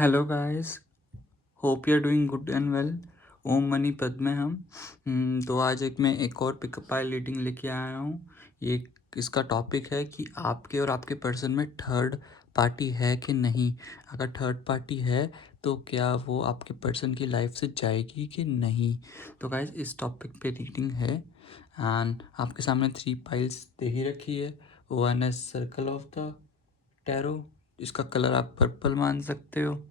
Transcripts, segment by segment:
Hello guys, hope you are doing good and well. ओम मनी पद में हम तो आज मैं एक और पिकअप पाइल रीडिंग लेके आया हूँ। ये इसका टॉपिक है कि आपके और आपके पर्सन में थर्ड पार्टी है कि नहीं। अगर थर्ड पार्टी है तो क्या वो आपके पर्सन की लाइफ से जाएगी कि नहीं। तो गाइस इस टॉपिक पे रीडिंग है एंड आपके सामने 3 पाइल्स दे ही रखी है। वन है सर्कल ऑफ द टैरो, इसका कलर आप पर्पल मान सकते हो।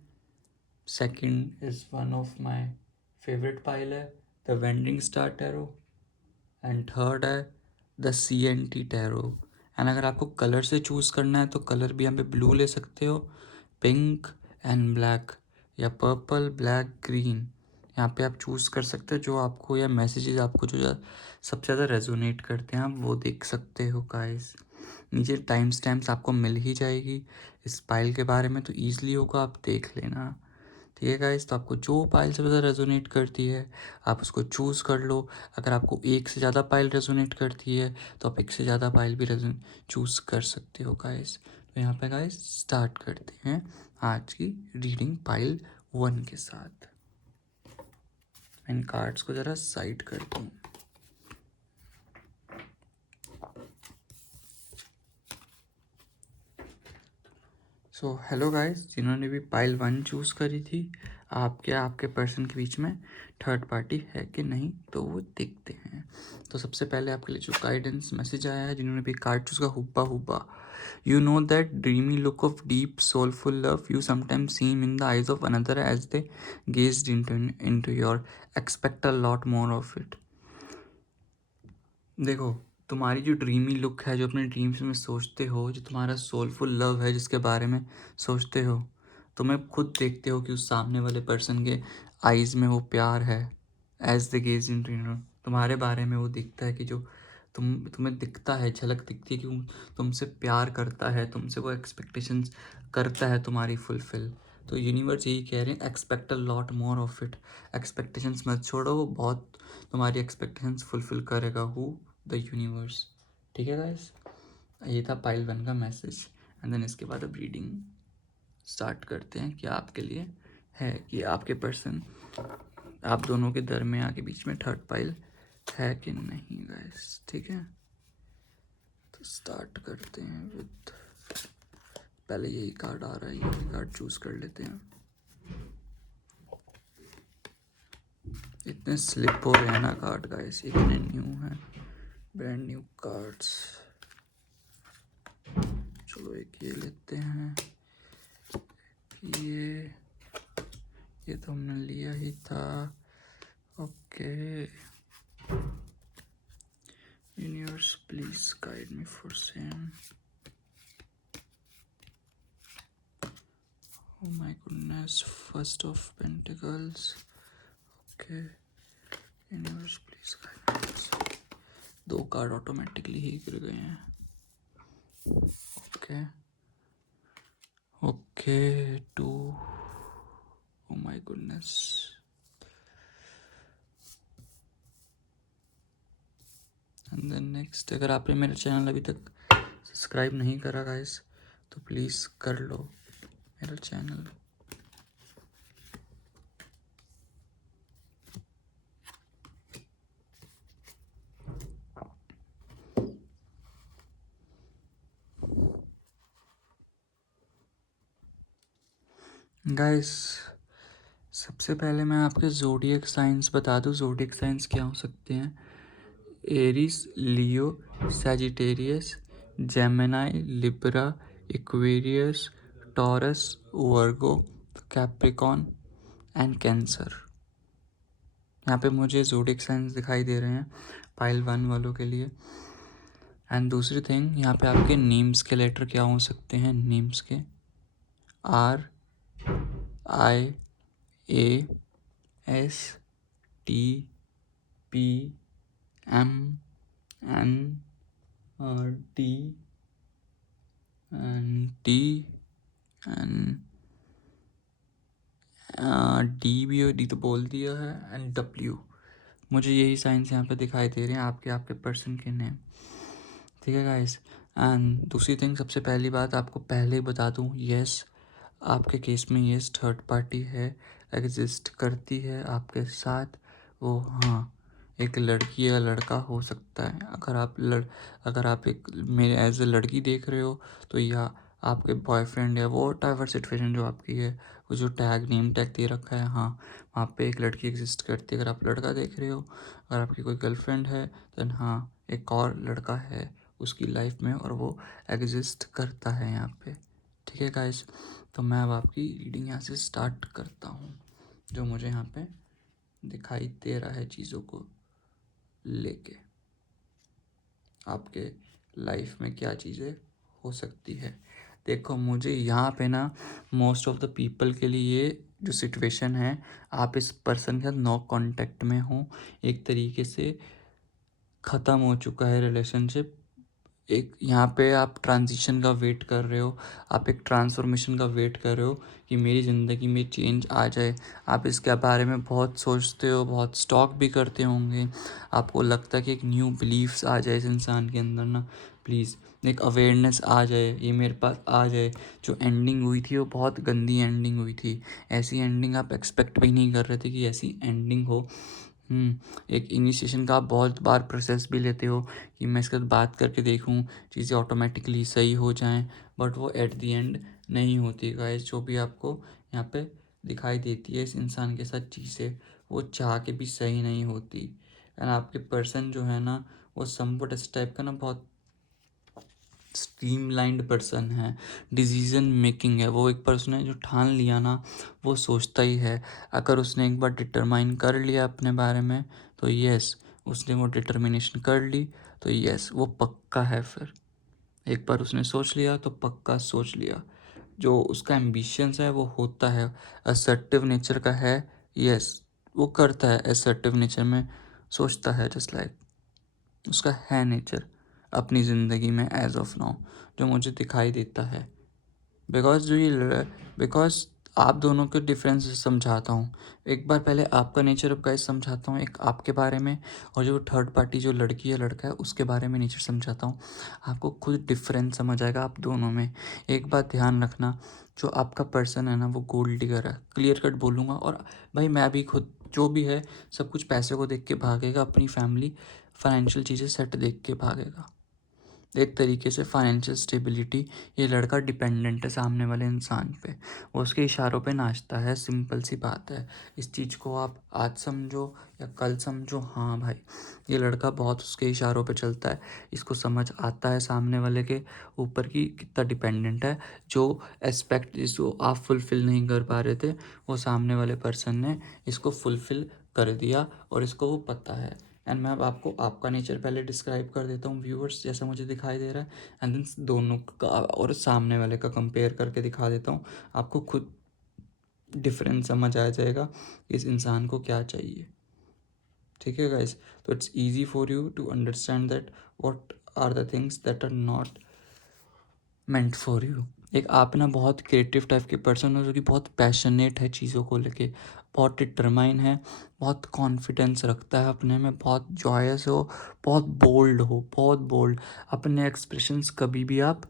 Second is one of my favourite pile है the vending star tarot and third है द CNT टैरो। एंड अगर आपको कलर से चूज़ करना है तो कलर भी यहाँ पे ब्लू ले सकते हो, पिंक एंड ब्लैक, या पर्पल ब्लैक ग्रीन। यहाँ पे आप चूज़ कर सकते हो जो आपको या मैसेजेस आपको जो सबसे ज़्यादा रेजोनेट करते हैं आप वो देख सकते हो गाइस। नीचे टाइम स्टैम्प्स आपको मिल ही जाएगी इस पाइल के बारे में, तो ईजिली होगा, आप देख लेना। ठीक है गाइस, तो आपको जो पाइल सबसे ज़्यादा रेजोनेट करती है आप उसको चूज़ कर लो। अगर आपको एक से ज़्यादा पाइल रेजोनेट करती है तो आप एक से ज़्यादा पाइल भी चूज़ कर सकते हो गाइस। तो यहाँ पे गाइस स्टार्ट करते हैं आज की रीडिंग पाइल 1 के साथ। इन कार्ड्स को ज़रा साइड करती हूँ। सो हेलो गाइस, जिन्होंने भी पाइल 1 चूज़ करी थी, आपके आपके पर्सन के बीच में थर्ड पार्टी है कि नहीं तो वो देखते हैं। तो सबसे पहले आपके लिए जो गाइडेंस मैसेज आया है, जिन्होंने भी कार्ड चूज़ का hubba hubba, you know that dreamy look of deep soulful love you sometimes seem in the eyes of another as they gazed into your expect a lot more of it. देखो, तुम्हारी जो dreamy look है, जो अपने dreams में सोचते हो, जो तुम्हारा सोलफुल लव है जिसके बारे में सोचते हो, तुम्हें खुद देखते हो कि उस सामने वाले पर्सन के आईज़ में वो प्यार है। एज द गेज इन तुम्हारे बारे में वो दिखता है कि जो तुम्हें दिखता है, झलक दिखती है कि वो तुमसे प्यार करता है, तुमसे वो एक्सपेक्टेशंस करता है तुम्हारी फुलफिल। तो यूनिवर्स यही कह रहे हैं, expect a lot more of it. Expectations मत छोड़ो, वो बहुत तुम्हारी एक्सपेक्टेशंस फुलफिल करेगा हु द यूनिवर्स। ठीक है गाइस, ये था पाइल 1 का मैसेज। एंड देन इसके बाद अब रीडिंग स्टार्ट करते हैं कि आपके लिए है कि आपके पर्सन आप दोनों के दरमियान के बीच में थर्ड पाइल है कि नहीं गाइस। ठीक है, तो स्टार्ट करते हैं विद, पहले यही कार्ड आ रहा है, यही कार्ड चूज कर लेते हैं। इतने स्लिप हो रहे हैं ना कार्ड गाइस, इतने न्यू हैं, ब्रांड न्यू कार्ड्स। चलो एक ये लेते हैं, ये तो हमने लिया ही था। Okay, universe please guide me for same. Oh my goodness, first of pentacles. Okay, universe please guide me. 2 card automatically ही गिर गए हैं। Okay okay, 2, oh my goodness। And then next, अगर आपने मेरा चैनल अभी तक सब्सक्राइब नहीं करा गाइस तो प्लीज़ कर लो मेरा चैनल। गाइस सबसे पहले मैं आपके ज़ोडिएक साइंस बता दूं। ज़ोडिएक साइंस क्या हो सकते हैं? Aries, Leo, Sagittarius, Gemini, Libra, Aquarius, Taurus, Virgo, Capricorn and Cancer. यहाँ पे मुझे ज़ोडिएक साइंस दिखाई दे रहे हैं पाइल 1 वालों के लिए। एंड दूसरी थिंग, यहाँ पे आपके नेम्स के लेटर क्या हो सकते हैं? नेम्स के RIASTPMNT डी भी, डी तो बोल दिया है, एंड W। मुझे यही साइंस यहाँ पे दिखाई दे रहे हैं आपके आपके पर्सन के नेम। ठीक है गाइस, एंड दूसरी थिंग, सबसे पहली बात आपको पहले ही बता दूँ, यस आपके केस में ये थर्ड पार्टी है, एग्जिस्ट करती है आपके साथ। वो हाँ, एक लड़की या लड़का हो सकता है। अगर आप एक मेरे एज ए लड़की देख रहे हो तो, या आपके बॉयफ्रेंड या वो टाइवर सिचुएशन जो आपकी है, वो जो नेम टैग दे रखा है, हाँ वहाँ पे एक लड़की एग्जिस्ट करती है। अगर आप लड़का देख रहे हो, अगर आपकी कोई गर्लफ्रेंड है, देन हाँ एक और लड़का है उसकी लाइफ में और वो एग्जिस्ट करता है यहाँ पे। ठीक है गाइस, तो मैं अब आपकी रीडिंग यहाँ से स्टार्ट करता हूँ, जो मुझे यहाँ पे दिखाई दे रहा है चीज़ों को लेके। आपके लाइफ में क्या चीज़ें हो सकती है। देखो, मुझे यहाँ पे ना मोस्ट ऑफ द पीपल के लिए जो सिचुएशन है, आप इस पर्सन के साथ नो कांटेक्ट में हो, एक तरीके से ख़त्म हो चुका है रिलेशनशिप। एक यहाँ पे आप ट्रांजिशन का वेट कर रहे हो, आप एक ट्रांसफॉर्मेशन का वेट कर रहे हो कि मेरी ज़िंदगी में चेंज आ जाए। आप इसके बारे में बहुत सोचते हो, बहुत स्टॉक भी करते होंगे। आपको लगता है कि एक न्यू बिलीफ्स आ जाए इस इंसान के अंदर ना, प्लीज़ एक अवेयरनेस आ जाए, ये मेरे पास आ जाए। जो एंडिंग हुई थी वो बहुत गंदी एंडिंग हुई थी। ऐसी एंडिंग आप एक्सपेक्ट भी नहीं कर रहे थे कि ऐसी एंडिंग हो। एक इनिशिएशन का आप बहुत बार प्रोसेस भी लेते हो कि मैं इसके साथ बात करके देखूं, चीज़ें ऑटोमेटिकली सही हो जाएं, बट वो एट द एंड नहीं होती गाइस। जो भी आपको यहाँ पे दिखाई देती है इस इंसान के साथ चीज़ें, वो चाह के भी सही नहीं होती। एंड आपके पर्सन जो है ना, वो समवट इस टाइप का ना, बहुत स्ट्रीमलाइंड पर्सन है, डिसीजन मेकिंग है। वो एक पर्सन है जो ठान लिया ना, वो सोचता ही है। अगर उसने एक बार डिटरमाइन कर लिया अपने बारे में, तो यस, उसने वो डिटर्मिनेशन कर ली, तो यस वो पक्का है। फिर एक बार उसने सोच लिया तो पक्का सोच लिया। जो उसका एम्बिशंस है वो होता है, असर्टिव नेचर का है, यस वो करता है। असर्टिव नेचर में सोचता है, जस्ट लाइक उसका है नेचर अपनी ज़िंदगी में एज ऑफ नाउ, जो मुझे दिखाई देता है। बिकॉज आप दोनों के डिफरेंस समझाता हूँ। एक बार पहले आपका नेचर अब गाइस समझाता हूँ, एक आपके बारे में, और जो थर्ड पार्टी जो लड़की या लड़का है उसके बारे में नेचर समझाता हूँ। आपको खुद डिफरेंस समझ आएगा आप दोनों में। एक बात ध्यान रखना, जो आपका पर्सन है ना वो गोल्ड डिगर है, क्लियर कट बोलूँगा। और भाई मैं भी खुद, जो भी है सब कुछ पैसे को देख के भागेगा, अपनी फैमिली फाइनेंशियल चीज़ें सेट देख के भागेगा। एक तरीके से फाइनेंशियल स्टेबिलिटी, ये लड़का डिपेंडेंट है सामने वाले इंसान पे, वो उसके इशारों पे नाचता है। सिंपल सी बात है, इस चीज़ को आप आज समझो या कल समझो, हाँ भाई ये लड़का बहुत उसके इशारों पे चलता है। इसको समझ आता है सामने वाले के ऊपर की कितना डिपेंडेंट है। जो एस्पेक्ट जिसको आप फुलफ़िल नहीं कर पा रहे थे, वो सामने वाले पर्सन ने इसको फुलफ़िल कर दिया और इसको वो पता है। एंड मैं अब आपको आपका नेचर पहले डिस्क्राइब कर देता हूँ व्यूअर्स, जैसा मुझे दिखाई दे रहा है, एंड देन दोनों का और सामने वाले का कंपेयर करके दिखा देता हूँ। आपको खुद डिफरेंस समझ आ जाएगा इस इंसान को क्या चाहिए। ठीक है गाइस, तो it's easy for you to understand that what are the things that are not meant for you. एक आप ना बहुत क्रिएटिव टाइप के पर्सन हो, जो कि बहुत पैशनेट है चीज़ों को लेके, बहुत डिटरमाइन है, बहुत कॉन्फिडेंस रखता है अपने में, बहुत जॉयस हो, बहुत बोल्ड हो, बहुत बोल्ड। अपने एक्सप्रेशंस कभी भी आप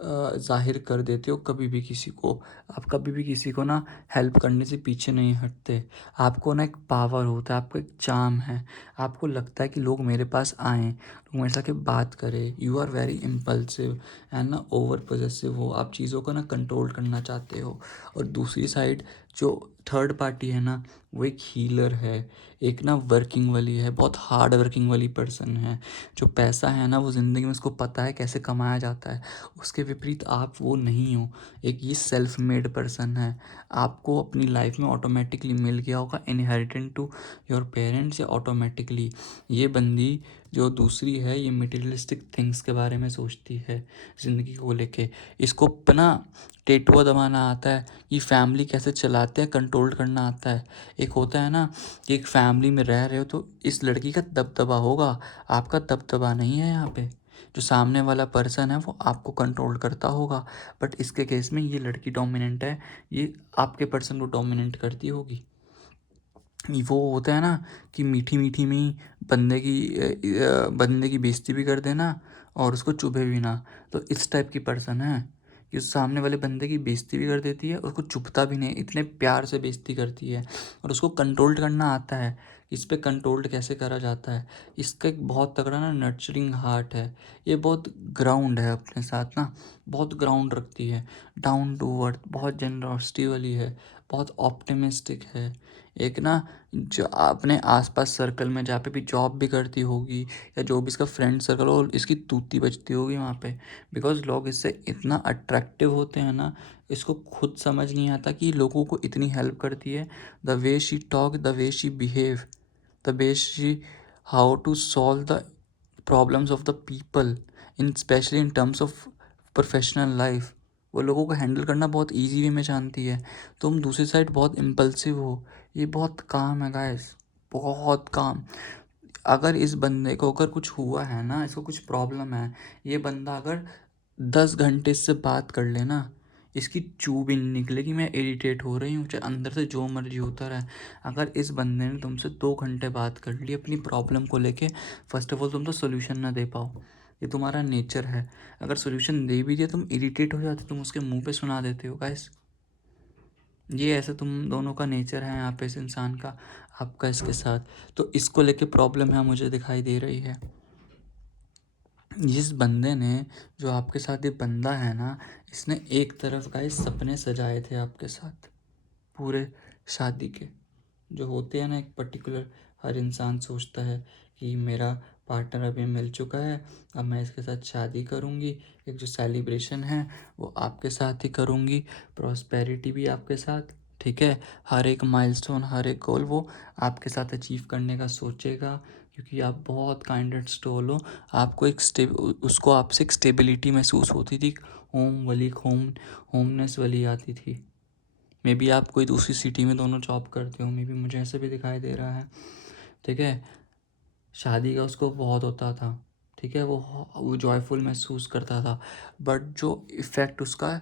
ज़ाहिर कर देते हो, कभी भी किसी को, आप कभी भी किसी को ना हेल्प करने से पीछे नहीं हटते। आपको ना एक पावर होता है, आपको एक चार्म है, आपको लगता है कि लोग मेरे पास आएँ, लोग मेरे साथ बात करें। You are very impulsive and ना ओवर पॉजेसिव हो, आप चीज़ों को ना कंट्रोल करना चाहते हो। और दूसरी साइड जो थर्ड पार्टी है ना, वो एक हीलर है, एक ना वर्किंग वाली है, बहुत हार्ड वर्किंग वाली पर्सन है। जो पैसा है ना वो ज़िंदगी में उसको पता है कैसे कमाया जाता है। उसके विपरीत आप वो नहीं हो, एक ये सेल्फ मेड पर्सन है। आपको अपनी लाइफ में ऑटोमेटिकली मिल गया होगा, इनहेरिटेड टू योर पेरेंट्स, या ऑटोमेटिकली। ये बंदी जो दूसरी है, ये मटेरियलिस्टिक थिंग्स के बारे में सोचती है ज़िंदगी को लेके। इसको अपना टेटुआ दबाना आता है, ये फैमिली कैसे चलाते हैं कंट्रोल करना आता है। एक होता है ना कि एक फैमिली में रह रहे हो तो इस लड़की का दबदबा होगा, आपका दबदबा नहीं है यहाँ पे। जो सामने वाला पर्सन है वो आपको कंट्रोल करता होगा, बट इसके केस में ये लड़की डोमिनेंट है, ये आपके पर्सन को डोमिनेट करती होगी। वो होता है ना कि मीठी मीठी में ही बंदे की बेइज्जती भी कर देना और उसको चुभे भी ना। तो इस टाइप की पर्सन है कि उस सामने वाले बंदे की बेइज्जती भी कर देती है और उसको चुभता भी नहीं, इतने प्यार से बेइज्जती करती है और उसको कंट्रोल करना आता है। इस पे कंट्रोल कैसे करा जाता है, इसका एक बहुत तगड़ा ना नर्चरिंग हार्ट है। ये बहुत ग्राउंड है अपने साथ ना, बहुत ग्राउंड रखती है, डाउन टू अर्थ, बहुत जनरॉसिटी वाली है, बहुत ऑप्टिमिस्टिक है। एक ना जो अपने आसपास सर्कल में जहाँ पे भी जॉब भी करती होगी या जो भी इसका फ्रेंड सर्कल हो, इसकी तूती बजती होगी वहाँ पे, बिकॉज लोग इससे इतना अट्रैक्टिव होते हैं ना, इसको खुद समझ नहीं आता कि लोगों को इतनी हेल्प करती है। The way she talk, the way she behave, the way she how to solve the problems of the people in specially in terms of professional life, वो लोगों को हैंडल करना बहुत इजी वे में जानती है। तुम दूसरी साइड बहुत इम्पल्सिव हो, ये बहुत काम है गाइस, बहुत काम। अगर इस बंदे को अगर कुछ हुआ है ना, इसको कुछ प्रॉब्लम है, ये बंदा अगर 10 घंटे इससे बात कर ले ना, इसकी चू भी नहीं निकलेगी मैं इरिटेट हो रही हूँ, चाहे अंदर से जो मर्जी होता रहे। अगर इस बंदे ने तुमसे 2 घंटे बात कर ली अपनी प्रॉब्लम को लेके, फर्स्ट ऑफ ऑल तुम तो सोल्यूशन ना दे पाओ, ये तुम्हारा नेचर है। अगर सोल्यूशन दे भी दिया तुम इरिटेट हो जाते, तुम उसके मुंह पे सुना देते हो गाइस। ये ऐसे तुम दोनों का नेचर है यहाँ पे, इस इंसान का, आपका इसके साथ। तो इसको लेके प्रॉब्लम है मुझे दिखाई दे रही है। जिस बंदे ने, जो आपके साथ ये बंदा है ना, इसने एक तरफ का सपने सजाए थे आपके साथ पूरे शादी के, जो होते हैं ना एक पर्टिकुलर, हर इंसान सोचता है कि मेरा पार्टनर अभी मिल चुका है, अब मैं इसके साथ शादी करूँगी, एक जो सेलिब्रेशन है वो आपके साथ ही करूँगी, प्रॉस्पेरिटी भी आपके साथ, ठीक है, हर एक माइलस्टोन, हर एक गोल वो आपके साथ अचीव करने का सोचेगा, क्योंकि आप बहुत काइंड एंड स्टोल हो। आपको एक उसको आपसे एक स्टेबिलिटी महसूस होती थी, होमनेस वाली आती थी। मे बी आप कोई दूसरी सिटी में दोनों जॉब करते हो, मे बी मुझे ऐसे भी दिखाई दे रहा है, ठीक है। शादी का उसको बहुत होता था, ठीक है, वो जॉयफुल महसूस करता था, बट जो इफ़ेक्ट उसका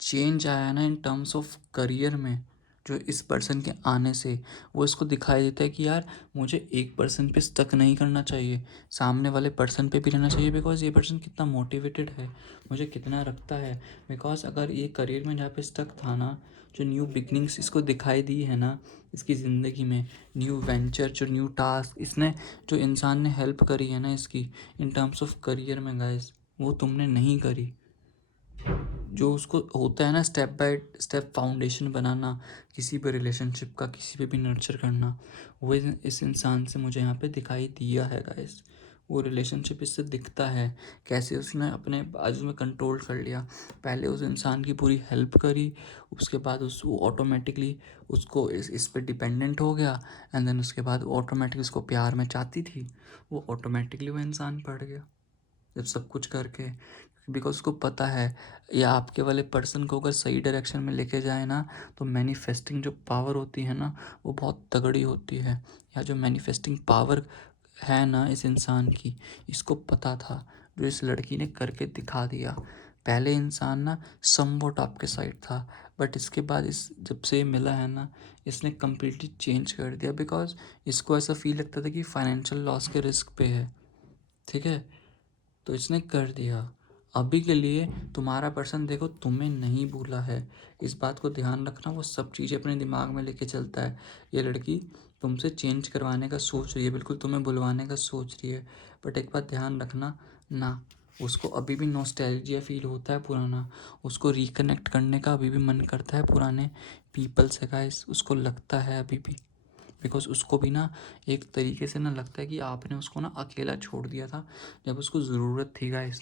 चेंज आया ना इन टर्म्स ऑफ करियर में, जो इस पर्सन के आने से, वो इसको दिखाई देता है कि यार मुझे एक पर्सन पे स्टक नहीं करना चाहिए, सामने वाले पर्सन पे भी रहना चाहिए, बिकॉज ये पर्सन कितना मोटिवेटेड है, मुझे कितना रखता है। बिकॉज अगर ये करियर में जहाँ पे स्टक था ना, जो न्यू बिगनिंग्स इसको दिखाई दी है ना इसकी ज़िंदगी में, न्यू वेंचर, जो न्यू टास्क इसने, जो इंसान ने हेल्प करी है ना इसकी इन टर्म्स ऑफ करियर में गाइस, वो तुमने नहीं करी। जो उसको होता है ना स्टेप बाय स्टेप फाउंडेशन बनाना, किसी भी रिलेशनशिप का, किसी पे भी नर्चर करना, वो इस इंसान से मुझे यहाँ पे दिखाई दिया है गाइस। वो रिलेशनशिप इससे दिखता है, कैसे उसने अपने बाजू में कंट्रोल कर लिया, पहले उस इंसान की पूरी हेल्प करी, उसके बाद उस वो ऑटोमेटिकली उसको इस पे डिपेंडेंट हो गया, एंड देन उसके बाद ऑटोमेटिकली उसको प्यार में चाहती थी, वो ऑटोमेटिकली वो इंसान पड़ गया जब सब कुछ करके, बिकॉज उसको पता है या आपके वाले पर्सन को अगर सही डायरेक्शन में लेके जाए ना, तो मैनिफेस्टिंग जो पावर होती है ना वो बहुत तगड़ी होती है। या जो मैनिफेस्टिंग पावर है ना इस इंसान की, इसको पता था, जो इस लड़की ने करके दिखा दिया। पहले इंसान ना समवॉट आपके साइड था, बट इसके बाद इस जब से ये मिला है ना, इसने कम्प्लीटली चेंज कर दिया, बिकॉज इसको ऐसा फील लगता था कि फाइनेंशियल लॉस के रिस्क पे है, ठीक है, तो इसने कर दिया। अभी के लिए तुम्हारा पर्सन देखो तुम्हें नहीं भूला है, इस बात को ध्यान रखना, वो सब चीज़ें अपने दिमाग में लेके चलता है। ये लड़की तुमसे चेंज करवाने का सोच रही है, बिल्कुल तुम्हें बुलवाने का सोच रही है, बट एक बात ध्यान रखना ना, उसको अभी भी नॉस्टैल्जिया फील होता है पुराना, उसको रिकनेक्ट करने का अभी भी मन करता है पुराने पीपल से गाइस, उसको लगता है अभी भी, बिकॉज उसको भी ना एक तरीके से ना लगता है कि आपने उसको ना अकेला छोड़ दिया था जब उसको ज़रूरत थी गाइस।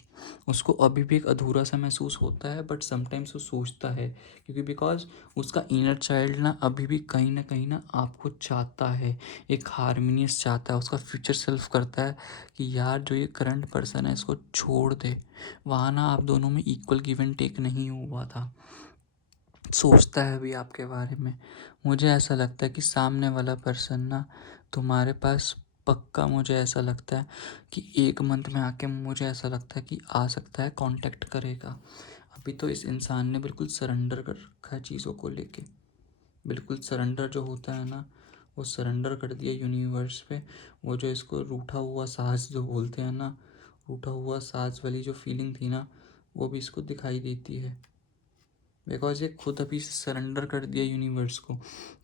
उसको अभी भी एक अधूरा सा महसूस होता है, बट समटाइम्स वो सोचता है, क्योंकि बिकॉज उसका इनर चाइल्ड ना अभी भी कहीं ना आपको चाहता है, एक हारमोनियस चाहता है, उसका फ्यूचर सेल्फ करता है कि यार जो ये करंट पर्सन है इसको छोड़ दे। वहाँ ना आप दोनों में इक्वल गिव एंड टेक नहीं हुआ था, सोचता है अभी आपके बारे में। मुझे ऐसा लगता है कि सामने वाला पर्सन ना तुम्हारे पास पक्का, मुझे ऐसा लगता है कि 1 मंथ में आके, मुझे ऐसा लगता है कि आ सकता है, कांटेक्ट करेगा। अभी तो इस इंसान ने बिल्कुल सरेंडर कर रखा है चीज़ों को लेके, बिल्कुल सरेंडर जो होता है ना, वो सरेंडर कर दिया यूनिवर्स पे। वो जो इसको रूठा हुआ साहस जो बोलते हैं ना, रूठा हुआ साहस वाली जो फीलिंग थी ना, वो भी इसको दिखाई देती है। बिकॉज ये खुद अभी सरेंडर कर दिया यूनिवर्स को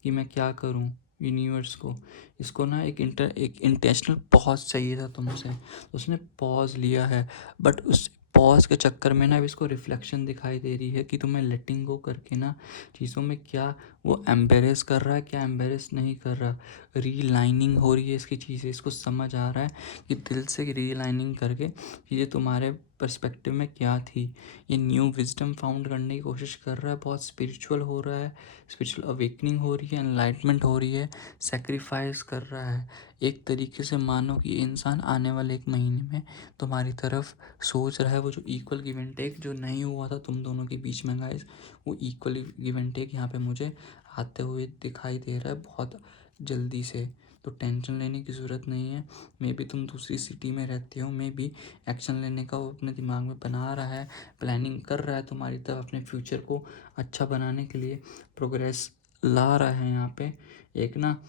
कि मैं क्या करूँ। यूनिवर्स को इसको ना एक इंटेंशनल पॉज चाहिए था तुमसे, तो उसने पॉज लिया है। बट उस पॉज के चक्कर में ना अब इसको रिफ्लेक्शन दिखाई दे रही है कि तुम्हें लेटिंग गो करके ना चीज़ों में क्या वो एम्बेरेस कर रहा है, क्या एम्बेरेस नहीं कर रहा। रीलाइनिंग हो रही है इसकी चीज़ें, इसको समझ आ रहा है कि दिल से रीलाइनिंग करके चीज़ें तुम्हारे पर्सपेक्टिव में क्या थी। ये न्यू विजडम फाउंड करने की कोशिश कर रहा है, बहुत स्पिरिचुअल हो रहा है, स्पिरिचुअल अवेकनिंग हो रही है, एनलाइटमेंट हो रही है, सेक्रीफाइस कर रहा है। एक तरीके से मानो कि ये इंसान आने वाले 1 महीने में तुम्हारी तरफ सोच रहा है। वो जो इक्वल गिव एंड टेक जो नहीं हुआ था तुम दोनों के बीच में गाइस, वो इक्वल गिव एंड टेक यहाँ पे मुझे आते हुए दिखाई दे रहा है बहुत जल्दी से। तो टेंशन लेने की ज़रूरत नहीं है। मे बी तुम दूसरी सिटी में रहते हो, मे बी एक्शन लेने का वो अपने दिमाग में बना रहा है, प्लानिंग कर रहा है तुम्हारी तरफ अपने फ्यूचर को अच्छा बनाने के लिए, प्रोग्रेस ला रहा है यहाँ पे। एक ना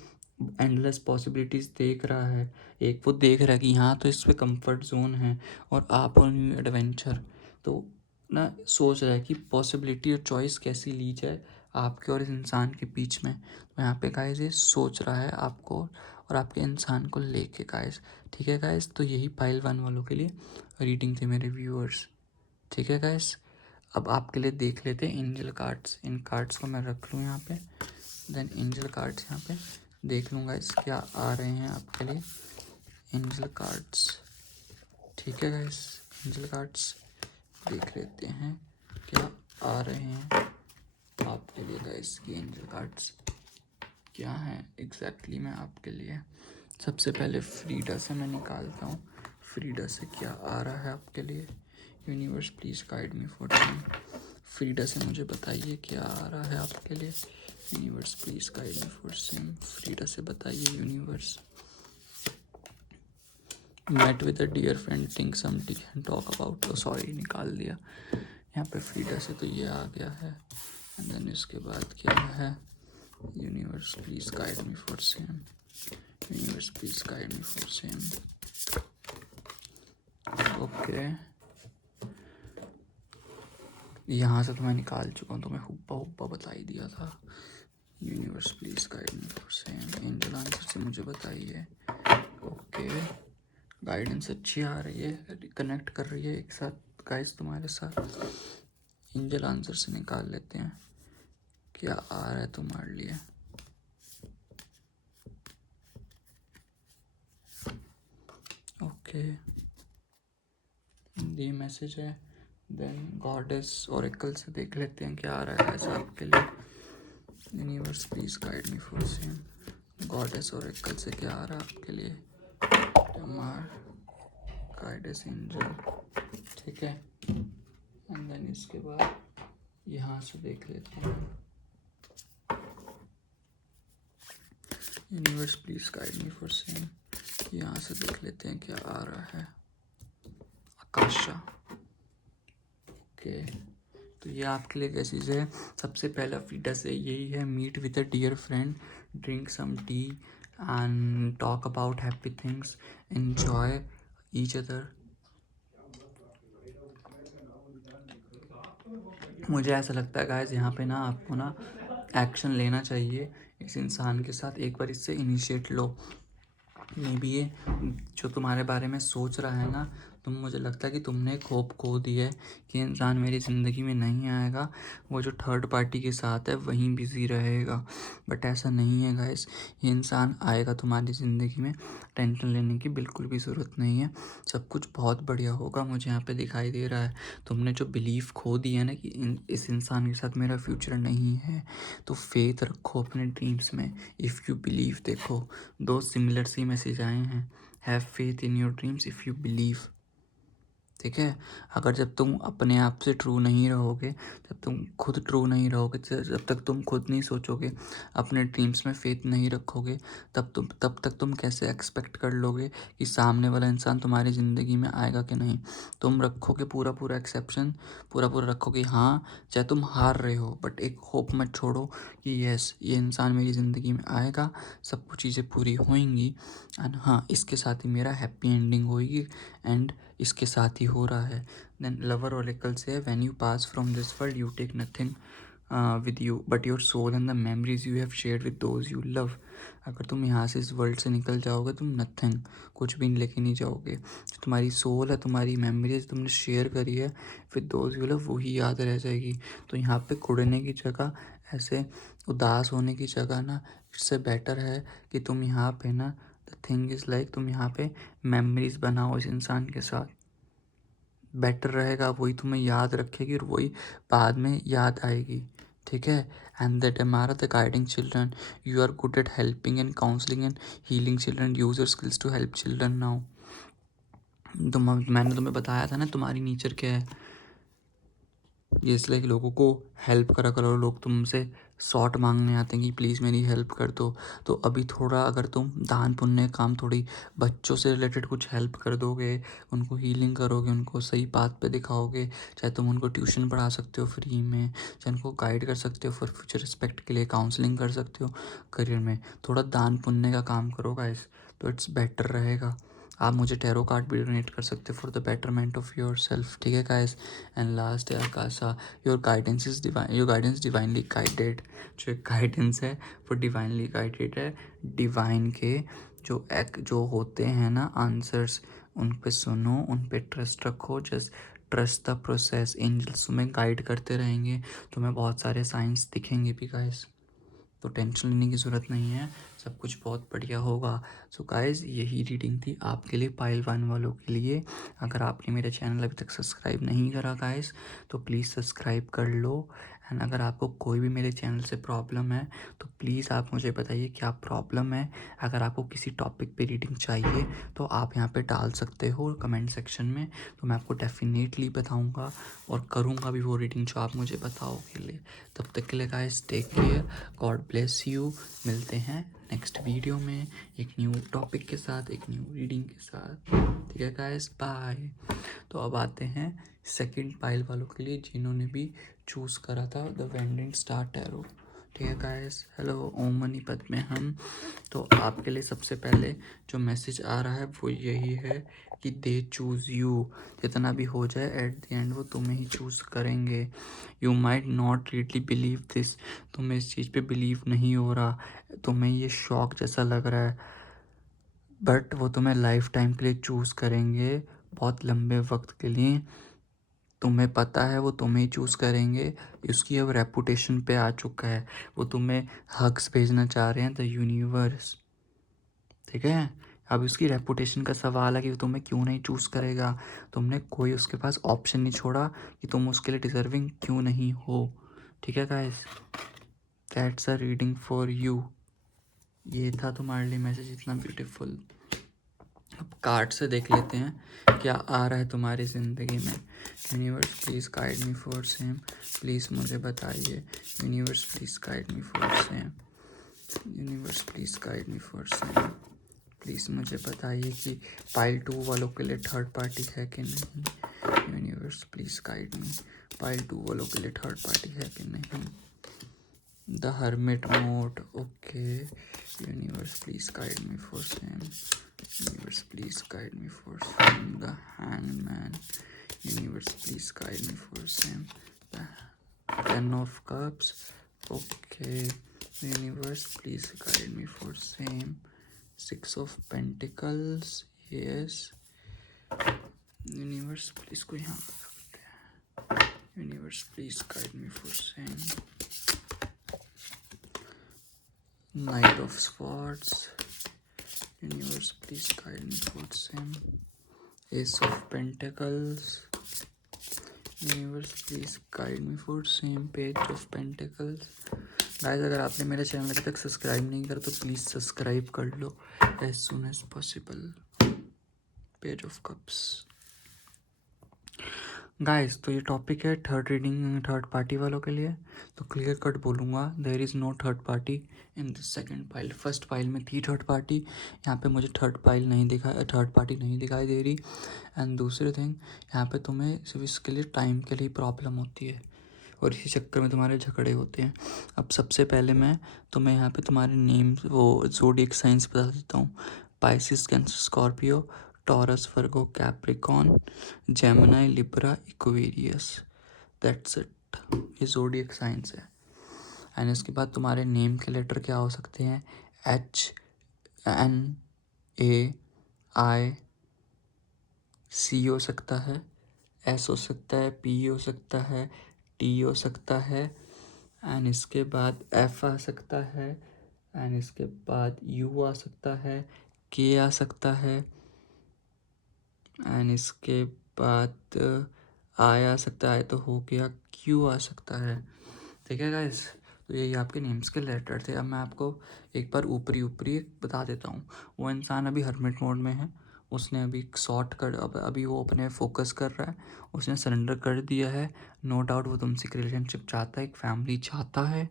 एंडलेस पॉसिबिलिटीज़ देख रहा है, एक वो देख रहा है कि यहाँ तो इस पे कंफर्ट जोन है और आप और न्यू एडवेंचर। तो ना सोच रहा है कि पॉसिबिलिटी और चॉइस कैसी ली जाए आपके और इस इंसान के बीच में। तो यहाँ पे गाइस ये सोच रहा है आपको और आपके इंसान को लेके गाइस। ठीक है गाइस, तो यही पाइल 1 वालों के लिए रीडिंग थे मेरे व्यूअर्स। ठीक है गाइस, अब आपके लिए देख लेते हैं एंजल कार्ड्स। इन कार्ड्स को मैं रख लूँ यहाँ पे, देन एंजल कार्ड्स यहाँ पे देख लूँगा इस क्या आ रहे हैं आपके लिए एंजल कार्ड्स। ठीक है गाइस, एंजल कार्ड्स देख लेते हैं क्या आ रहे हैं आपके लिए गाइस की एंजल कार्ड्स क्या हैं एग्जैक्टली मैं आपके लिए। सबसे पहले फ्रीडा से मैं निकालता हूँ, फ्रीडा से क्या आ रहा है आपके लिए। Universe please guide me for time. Frida से मुझे बताइए क्या आ रहा है आपके लिए। Universe please guide me for same. Frida से बताइए universe. Met with a dear friend think some tea and talk about, तो सॉरी निकाल दिया यहाँ पे फ्रीडा से, तो ये आ गया है। एंड देन इसके बाद क्या है, universe please guide me for same. Universe please guide me for same. Okay, यहाँ से तो मैं निकाल चुका हूँ, तो मैं हुब्बा हुब्बा बता ही दिया था। Universe please guide me for same. Angel answer से मुझे बताइए। ओके, गाइडेंस अच्छी आ रही है, कनेक्ट कर रही है एक साथ गाइस तुम्हारे साथ। एंजल आंसर से निकाल लेते हैं क्या आ रहा है तुम्हारे लिए। ओके, ये मैसेज है। देन गॉडेस ओरेकल से देख लेते हैं क्या आ रहा है ऐसा आपके लिए। Universe please guide me for same. Goddess Oracle से क्या आ रहा है आपके लिए। मार गाइडेस एंजल, ठीक है। एंड देन इसके बाद यहाँ से देख लेते हैं। Universe please guide me for same. यहाँ से देख लेते हैं क्या आ रहा है। आकाशा, ओके, तो ये आपके लिए क्या चीज़ है। सबसे पहला फीटा से यही है, meet with a dear friend, drink some tea and talk about happy things, enjoy each other. मुझे ऐसा लगता है गाइस यहाँ पे ना आपको ना एक्शन लेना चाहिए इस इंसान के साथ, एक बार इससे इनिशिएट लो। मे बी ये जो तुम्हारे बारे में सोच रहा है ना, मुझे लगता है कि तुमने एक होप खो दी है कि इंसान मेरी ज़िंदगी में नहीं आएगा, वो जो थर्ड पार्टी के साथ है वहीं बिज़ी रहेगा। बट ऐसा नहीं है गाइस, ये इंसान आएगा तुम्हारी ज़िंदगी में, टेंशन लेने की बिल्कुल भी ज़रूरत नहीं है। सब कुछ बहुत बढ़िया होगा, मुझे यहाँ पे दिखाई दे रहा है। तुमने जो बिलीफ खो दी है ना कि इस इंसान के साथ मेरा फ्यूचर नहीं है, तो फेथ रखो अपने ड्रीम्स में। इफ़ यू बिलीव, देखो 2 सिमिलर सी मैसेज आए हैं। Have faith in your dreams if you believe, ठीक है। अगर जब तुम अपने आप से ट्रू नहीं रहोगे, जब तुम खुद ट्रू नहीं रहोगे, जब तक तुम खुद नहीं सोचोगे, अपने ड्रीम्स में फेथ नहीं रखोगे, तब तक तुम कैसे एक्सपेक्ट कर लोगे कि सामने वाला इंसान तुम्हारी ज़िंदगी में आएगा कि नहीं। तुम रखोगे पूरा पूरा एक्सेप्शन, पूरा पूरा रखोगे हाँ, चाहे तुम हार रहे हो, बट एक होप मत छोड़ो कि यस ये इंसान मेरी ज़िंदगी में आएगा, सब कुछ चीज़ें पूरी होंगी एंड हाँ इसके साथ ही मेरा हैप्पी एंडिंग होगी। एंड इसके साथ ही हो रहा है। देन लवर ऑरेकल से when you pass from this world you take nothing with you but your soul and the memories you have shared with those you love. अगर तुम यहाँ से इस वर्ल्ड से निकल जाओगे तुम नथिंग, कुछ भी लेके नहीं जाओगे। तुम्हारी सोल है, तुम्हारी मेमोरीज तुमने शेयर करी है विद दोज यू लव, वही याद रह जाएगी। तो यहाँ पे कुड़ने की जगह, ऐसे उदास होने की जगह ना, इससे बेटर है कि तुम यहाँ पे ना, द थिंग इज़ लाइक, तुम यहाँ पे मेमोरीज बनाओ इस इंसान के साथ, बेटर रहेगा। वही तुम्हें याद रखेगी और वही बाद में याद आएगी, ठीक है। एंड दैट हमारा the guiding children, you are good at helping and counselling and healing children, use your skills to help children now. मैंने तुम्हें बताया था ना तुम्हारी नेचर क्या है, ये इसलिए कि लोगों को हेल्प करा करो। लोग तुमसे सॉर्ट मांगने आते हैं कि प्लीज़ मेरी हेल्प कर दो। तो अभी थोड़ा अगर तुम दान पुण्य काम, थोड़ी बच्चों से रिलेटेड कुछ हेल्प कर दोगे, उनको हीलिंग करोगे, उनको सही बात पे दिखाओगे, चाहे तुम उनको ट्यूशन पढ़ा सकते हो फ्री में, चाहे उनको गाइड कर सकते हो फॉर फ्यूचर रिस्पेक्ट के लिए, काउंसलिंग कर सकते हो करियर में, थोड़ा दान पुण्य का काम करो गाइस, तो इट्स बेटर रहेगा। आप मुझे टैरो कार्ड भी डोनेट कर सकते हो for the betterment of your self, ठीक है गाइस। एंड लास्ट है Akasha, your guidance is divine, your guidance divinely guided. जो गाइडेंस है वो डिवाइनली गाइडेड है। डिवाइन के जो होते हैं ना आंसर्स, उन पे सुनो, उन पे ट्रस्ट रखो, just trust the process. Angels तुम्हें गाइड करते रहेंगे, तुम्हें बहुत सारे साइंस दिखेंगे भी गाइस, तो टेंशन लेने की ज़रूरत नहीं है, सब कुछ बहुत बढ़िया होगा। सो गाइस यही रीडिंग थी आपके लिए, पाइल 1 वालों के लिए। अगर आपने मेरा चैनल अभी तक सब्सक्राइब नहीं करा गाइस तो प्लीज़ सब्सक्राइब कर लो। एंड अगर आपको कोई भी मेरे चैनल से प्रॉब्लम है तो प्लीज़ आप मुझे बताइए क्या प्रॉब्लम है। अगर आपको किसी टॉपिक पे रीडिंग चाहिए तो आप यहाँ पे डाल सकते हो कमेंट सेक्शन में, तो मैं आपको डेफिनेटली बताऊँगा और करूँगा भी वो रीडिंग जो आप मुझे बताओगे। तब तक के लिए guys take care, God bless you. मिलते हैं नेक्स्ट वीडियो में एक न्यू टॉपिक के साथ, एक न्यू रीडिंग के साथ, ठीक है गाइस, बाय। तो अब आते हैं सेकंड पाइल वालों के लिए जिन्होंने भी चूज़ करा था द वेंडिंग स्टार टैरो, ठीक है गाइस। हेलो, ओम मनी पद में हम। तो आपके लिए सबसे पहले जो मैसेज आ रहा है वो यही है कि दे चूज़ यू। जितना भी हो जाए एट द एंड वो तुम्हें ही चूज़ करेंगे। You might not really believe this, तुम्हें इस चीज़ पे बिलीव नहीं हो रहा, तुम्हें ये शौक जैसा लग रहा है, बट वो तुम्हें लाइफ टाइम के लिए चूज़ करेंगे, बहुत लंबे वक्त के लिए। तुम्हें पता है वो तुम्हें ही चूज़ करेंगे, उसकी अब रेपुटेशन पे आ चुका है, वो तुम्हें हग्स भेजना चाह रहे हैं द यूनिवर्स, ठीक है। अब उसकी रेपुटेशन का सवाल है कि तुम्हें क्यों नहीं चूज़ करेगा। तुमने कोई उसके पास ऑप्शन नहीं छोड़ा कि तुम उसके लिए डिजर्विंग क्यों नहीं हो, ठीक है guys. That's a reading for you. ये था तुम्हारे लिए मैसेज इतना ब्यूटीफुल। अब कार्ड से देख लेते हैं क्या आ रहा है तुम्हारी ज़िंदगी में। Universe please guide me for same, please मुझे बताइए। Universe please guide me for same, universe please guide me for same, please मुझे बताइए कि पाइल 2 वालों के लिए थर्ड पार्टी है कि नहीं। Universe please guide me, pile 2 वालों के लिए थर्ड पार्टी है कि नहीं। The hermit mode, okay. Universe please guide me for same, universe please guide me for same. The hangman, universe please guide me for same. The 10 of cups, okay. Universe please guide me for same. 6 of Pentacles, yes. Universe please को यहाँ पर रखते हैं। Universe please guide me for same. Knight of Swords, Universe please guide me for same. Ace of Pentacles, Universe please guide me for same. Page of Pentacles. Guys अगर आपने मेरे channel अभी तक सब्सक्राइब नहीं करा तो प्लीज़ सब्सक्राइब कर लो as soon as possible. Page of cups. Guys तो ये टॉपिक है थर्ड रीडिंग, थर्ड पार्टी वालों के लिए। तो क्लियर कट बोलूँगा, there is no third party in this second pile. First pile में थी थर्ड पार्टी, यहाँ पे मुझे थर्ड पार्टी नहीं दिखाई दे रही। एंड दूसरी थिंग, यहाँ पे तुम्हें सिर्फ इसके लिए टाइम के लिए प्रॉब्लम होती है और इसी चक्कर में तुम्हारे झगड़े होते हैं। अब सबसे पहले मैं तुम्हें यहाँ पे तुम्हारे नेम वो ज़ोडिएक साइंस बता देता हूँ। Pisces, cancer, Scorpio, taurus, Virgo, Capricorn, Gemini, Libra, Aquarius. That's it. ये ज़ोडिएक साइंस है। एंड इसके बाद तुम्हारे नेम के लेटर क्या हो सकते हैं? H, N, A, I, C हो सकता है, S हो सकता है, P हो सकता है, T हो सकता है, एंड इसके बाद F आ सकता है, एंड इसके बाद U आ सकता है, K आ सकता है, एंड इसके बाद I आ सकता है, तो हो गया Q आ सकता है। ठीक है गाइस, तो यही आपके नेम्स के लेटर थे। अब मैं आपको एक बार ऊपरी ऊपरी बता देता हूँ। वो इंसान अभी हर्मिट मोड में है, उसने अभी सॉर्ट कर अभी वो अपने फोकस कर रहा है, उसने सरेंडर कर दिया है। नो डाउट वो तुमसे एक रिलेशनशिप चाहता है, एक फैमिली चाहता है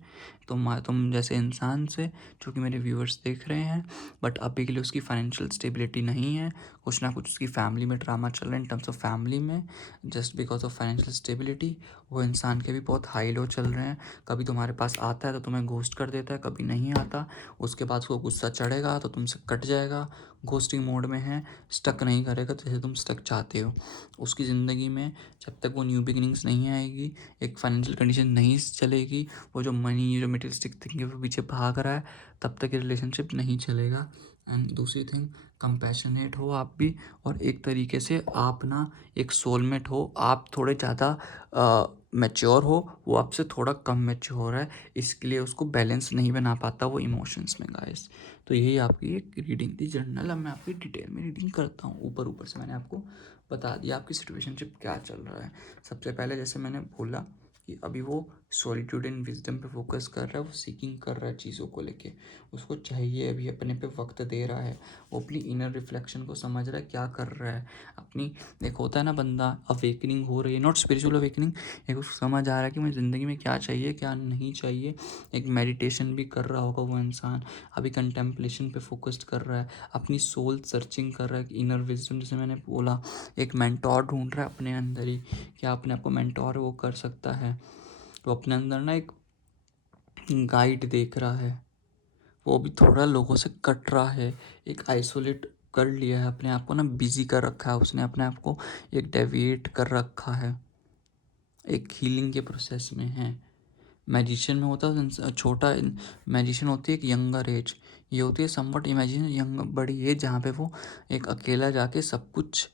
तुम जैसे इंसान से, जो कि मेरे व्यूअर्स देख रहे हैं। बट अभी के लिए उसकी फाइनेंशियल स्टेबिलिटी नहीं है, कुछ ना कुछ उसकी फैमिली में ड्रामा चल रहा है इन टर्म्स ऑफ फैमिली में, just because of financial stability. वो इंसान के भी बहुत हाई लो चल रहे हैं। कभी तुम्हारे पास आता है तो तुम्हें घोस्ट कर देता है, कभी नहीं आता, उसके बाद उसको गुस्सा चढ़ेगा तो तुमसे कट जाएगा, घोस्टिंग मोड में है, स्टक नहीं करेगा जैसे तुम स्टक चाहते हो। उसकी ज़िंदगी में जब तक वो न्यू बिगिनिंग्स नहीं आएगी, एक फाइनेंशियल कंडीशन नहीं चलेगी, वो जो मनी जो मटेरियलिस्टिक थिंग है वो पीछे भाग रहा है, तब तक ये रिलेशनशिप नहीं चलेगा। एंड दूसरी थिंग, कंपैशनेट हो आप भी, और एक तरीके से आप ना एक सोलमेट हो। आप थोड़े ज़्यादा मैच्योर हो, वो आपसे थोड़ा कम मैच्योर है, इसके लिए उसको बैलेंस नहीं बना पाता वो इमोशंस में गाइस। तो यही आपकी एक रीडिंग थी जनरल। अब मैं आपकी डिटेल में रीडिंग करता हूँ। ऊपर ऊपर से मैंने आपको बता दिया आपकी सिचुएशनशिप क्या चल रहा है। सबसे पहले जैसे मैंने बोला कि अभी वो सॉलिट्यूड एंड विजडम पे फोकस कर रहा है, वो सीकिंग कर रहा है चीज़ों को लेके, उसको चाहिए अभी अपने पे वक्त दे रहा है, वो अपनी इनर रिफ्लेक्शन को समझ रहा है क्या कर रहा है अपनी। एक होता है ना बंदा अवेकनिंग हो रही है, नॉट स्पिरिचुअल अवेकनिंग, एक उसको समझ आ रहा है कि मुझे ज़िंदगी में क्या चाहिए क्या नहीं चाहिए। एक मेडिटेशन भी कर रहा होगा वो इंसान, अभी कंटेम्पलेशन पे फोकस्ड कर रहा है, अपनी सोल सर्चिंग कर रहा है, इनर विजडम जैसे मैंने बोला, एक मेंटोर ढूंढ रहा है अपने अंदर ही, क्या अपने आप को मेंटोर वो कर सकता है। तो अपने अंदर ना एक गाइड देख रहा है, वो भी थोड़ा लोगों से कट रहा है, एक आइसोलेट कर लिया है अपने आप को ना, बिजी कर रखा है उसने अपने आप को, एक डेविएट कर रखा है, एक हीलिंग के प्रोसेस में है। मैजिशियन में होता है छोटा, मैजिशियन होती है एक यंगर एज, ये होती है समवट इमेजिन यंग बड़ी एज, जहाँ पे वो एक अकेला जाके सब कुछ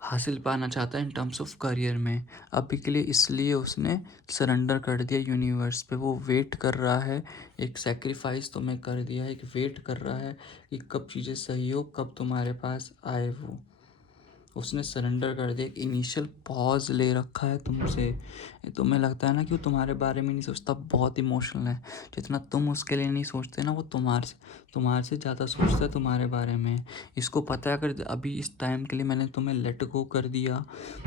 हासिल पाना चाहता है इन टर्म्स ऑफ करियर में। अभी के लिए इसलिए उसने सरेंडर कर दिया यूनिवर्स पे, वो वेट कर रहा है, एक सेक्रीफाइस तुम्हें कर दिया है, एक वेट कर रहा है कि कब चीज़ें सही हो, कब तुम्हारे पास आए वो। उसने सरेंडर कर दिया, एक इनिशियल पॉज ले रखा है तुमसे। तुम्हें लगता है ना कि वो तुम्हारे बारे में नहीं सोचता, बहुत इमोशनल है, जितना तुम उसके लिए नहीं सोचते ना, वो तुम्हारे से ज़्यादा सोचता है तुम्हारे बारे में। इसको पता है अगर अभी इस टाइम के लिए मैंने तुम्हें लेट गो कर दिया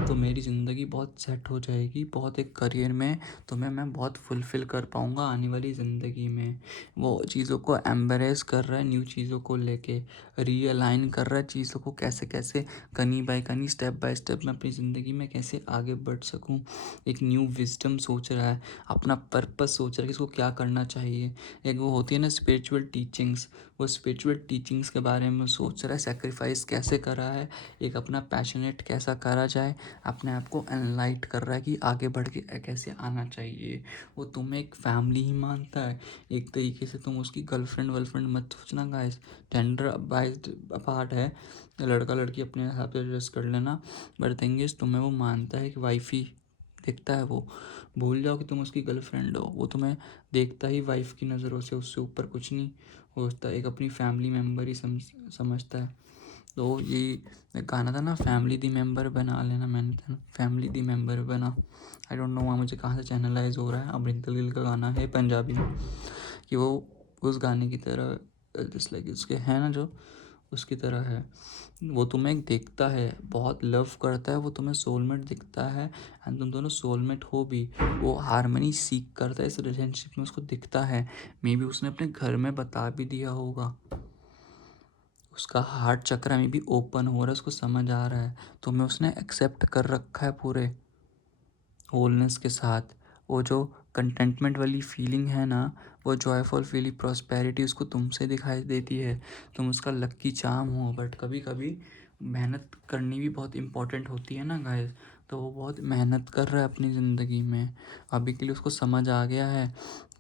तो मेरी ज़िंदगी बहुत सेट हो जाएगी, बहुत एक करियर में तुम्हें मैं बहुत फुलफ़िल कर पाऊँगा आने वाली ज़िंदगी में। वो चीज़ों को एम्ब्रेस कर रहा है, न्यू चीज़ों को लेके रीअलाइन कर रहा है चीज़ों को, कैसे कैसे कनी बाय कनी स्टेप बाय स्टेप मैं अपनी ज़िंदगी में कैसे आगे बढ़ सकूं। एक न्यू विजडम सोच रहा है, अपना पर्पस सोच रहा है कि इसको क्या करना चाहिए। एक वो होती है ना स्पिरिचुअल टीचिंग्स, वो स्पिरिचुअल टीचिंग्स के बारे में सोच रहा है, सेक्रीफाइस कैसे करा है, एक अपना पैशनेट कैसा करा जाए, अपने आप को एनलाइट कर रहा है कि आगे बढ़ के कैसे आना चाहिए। वो तुम्हें एक फैमिली ही मानता है एक तरीके से। तुम उसकी गर्लफ्रेंड वर्लफ्रेंड मत सोचना गाइस, जेंडर बाइज्ड अपार्ट है, लड़का लड़की अपने हिसाब से एडजस्ट कर लेना, बट थिंग इज तुम्हें वो मानता है कि वाइफ ही देखता है। वो भूल जाओ कि तुम उसकी गर्लफ्रेंड हो, वो तुम्हें देखता ही वाइफ की नज़रों से, उससे ऊपर कुछ नहीं होता, एक अपनी फैमिली मेम्बर ही समझता है। तो ये गाना था ना, फैमिली दी मेंबर बना लेना, मैंने था ना फैमिली दी मेंबर बना। आई डोंट नो वहाँ मुझे कहाँ से चैनलाइज हो रहा है, अमरिंदर गिल का गाना है पंजाबी में, कि वो उस गाने की तरह जस्ट लाइक उसके है ना जो उसकी तरह है। वो तुम्हें देखता है, बहुत लव करता है, वो तुम्हें सोलमेट दिखता है, एंड तुम दोनों सोलमेट हो भी। वो हारमनी सीख करता है इस रिलेशनशिप में, उसको दिखता है। मे बी उसने अपने घर में बता भी दिया होगा, उसका हार्ट चक्र में भी ओपन हो रहा है, उसको समझ आ रहा है, तुम्हें उसने एक्सेप्ट कर रखा है पूरे होलनेस के साथ। वो जो कंटेंटमेंट वाली फीलिंग है ना, वो जॉयफुल फीलिंग, प्रॉस्पेरिटी उसको तुमसे दिखाई देती है, तुम उसका लक्की चार्म हो। बट कभी कभी मेहनत करनी भी बहुत इम्पोर्टेंट होती है ना गाइस। तो वो बहुत मेहनत कर रहा है अपनी ज़िंदगी में। अभी के लिए उसको समझ आ गया है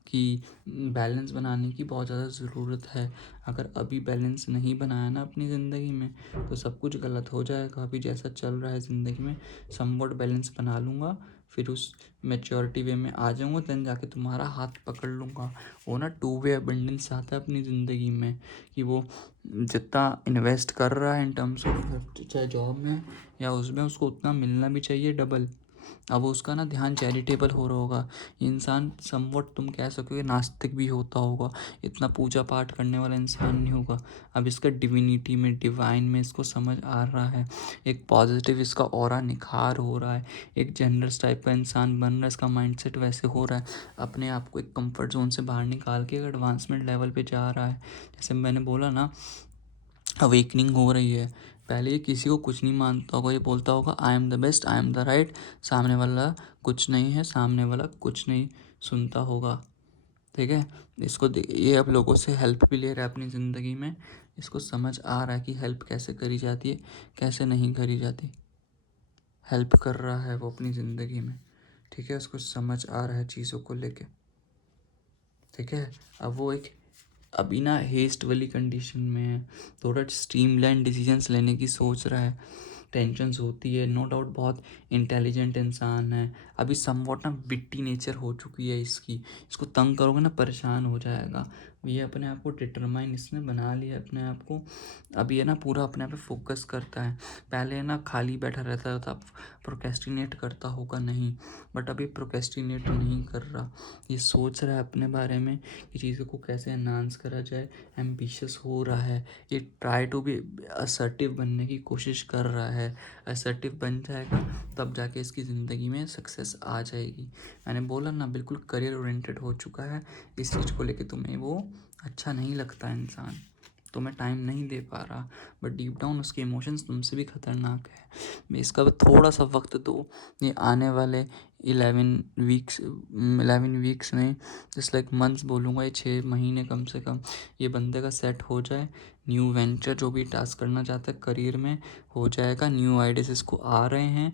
कि बैलेंस बनाने की बहुत ज़्यादा ज़रूरत है। अगर अभी बैलेंस नहीं बनाया ना अपनी ज़िंदगी में तो सब कुछ गलत हो जाएगा। अभी जैसा चल रहा है ज़िंदगी में समवॉट बैलेंस बना लूँगा, फिर उस मैच्योरिटी वे में आ जाऊँगा, देन जाके तुम्हारा हाथ पकड़ लूँगा। वो ना टू वे अबंडेंस आता है अपनी ज़िंदगी में कि वो जितना इन्वेस्ट कर रहा है इन टर्म्स ऑफ चाहे जॉब में या उसमें, उसको उतना मिलना भी चाहिए डबल। अब उसका ना ध्यान चैरिटेबल हो रहा होगा। इंसान समवट तुम कह सकोगे नास्तिक भी होता होगा, इतना पूजा पाठ करने वाला इंसान नहीं होगा। अब इसका डिविनिटी में, डिवाइन में इसको समझ आ रहा है। एक पॉजिटिव इसका ऑरा निखार हो रहा है, एक जनरस टाइप का इंसान बन रहा है, इसका माइंडसेट वैसे हो रहा है। अपने आप को एक कंफर्ट जोन से बाहर निकाल के एक एडवांसमेंट लेवल पे जा रहा है। जैसे मैंने बोला ना, अवेकनिंग हो रही है। पहले ये किसी को कुछ नहीं मानता होगा, ये बोलता होगा I am the best, I am the right. सामने वाला कुछ नहीं है, सामने वाला कुछ नहीं सुनता होगा। ठीक है, ये अब लोगों से हेल्प भी ले रहा है अपनी ज़िंदगी में। इसको समझ आ रहा है कि हेल्प कैसे करी जाती है, कैसे नहीं करी जाती। हेल्प कर रहा है वो अपनी ज़िंदगी में। ठीक है, उसको समझ आ रहा है चीज़ों को लेके। ठीक है, अब वो एक अभी ना हेस्ट वाली कंडीशन में है, थोड़ा स्ट्रीमलाइन डिसीजंस लेने की सोच रहा है। टेंशन्स होती है, नो डाउट बहुत इंटेलिजेंट इंसान है। अभी समवॉट ना बिट्टी नेचर हो चुकी है इसकी। इसको तंग करोगे ना परेशान हो जाएगा। ये अपने आप को डिटरमाइन इसने बना लिया अपने आप को। अब ये ना पूरा अपने आप पे फोकस करता है। पहले ना खाली बैठा रहता था, प्रोक्रेस्टिनेट करता होगा नहीं, बट अभी प्रोक्रेस्टिनेट नहीं कर रहा। ये सोच रहा है अपने बारे में कि चीज़ों को कैसे एनहांस करा जाए, एम्बिशियस हो रहा है। ये ट्राई टू बी असर्टिव बनने की कोशिश कर रहा है। असर्टिव बन जाएगा तब जाके इसकी ज़िंदगी में सक्सेस आ जाएगी। मैंने बोला ना, बिल्कुल करियर ओरिएंटेड हो चुका है। इस चीज़ को लेके तुम्हें वो अच्छा नहीं लगता इंसान, तुम्हें टाइम नहीं दे पा रहा, बट डीप डाउन उसके इमोशंस तुमसे भी खतरनाक है। इसका भी थोड़ा सा वक्त दो। ये आने वाले 11 वीक्स में, जस्ट लाइक मंथ्स बोलूँगा, ये 6 महीने कम से कम ये बंदे का सेट हो जाए। न्यू वेंचर जो भी टास्क करना चाहता है करियर में हो जाएगा। न्यू आइडियाज इसको आ रहे हैं।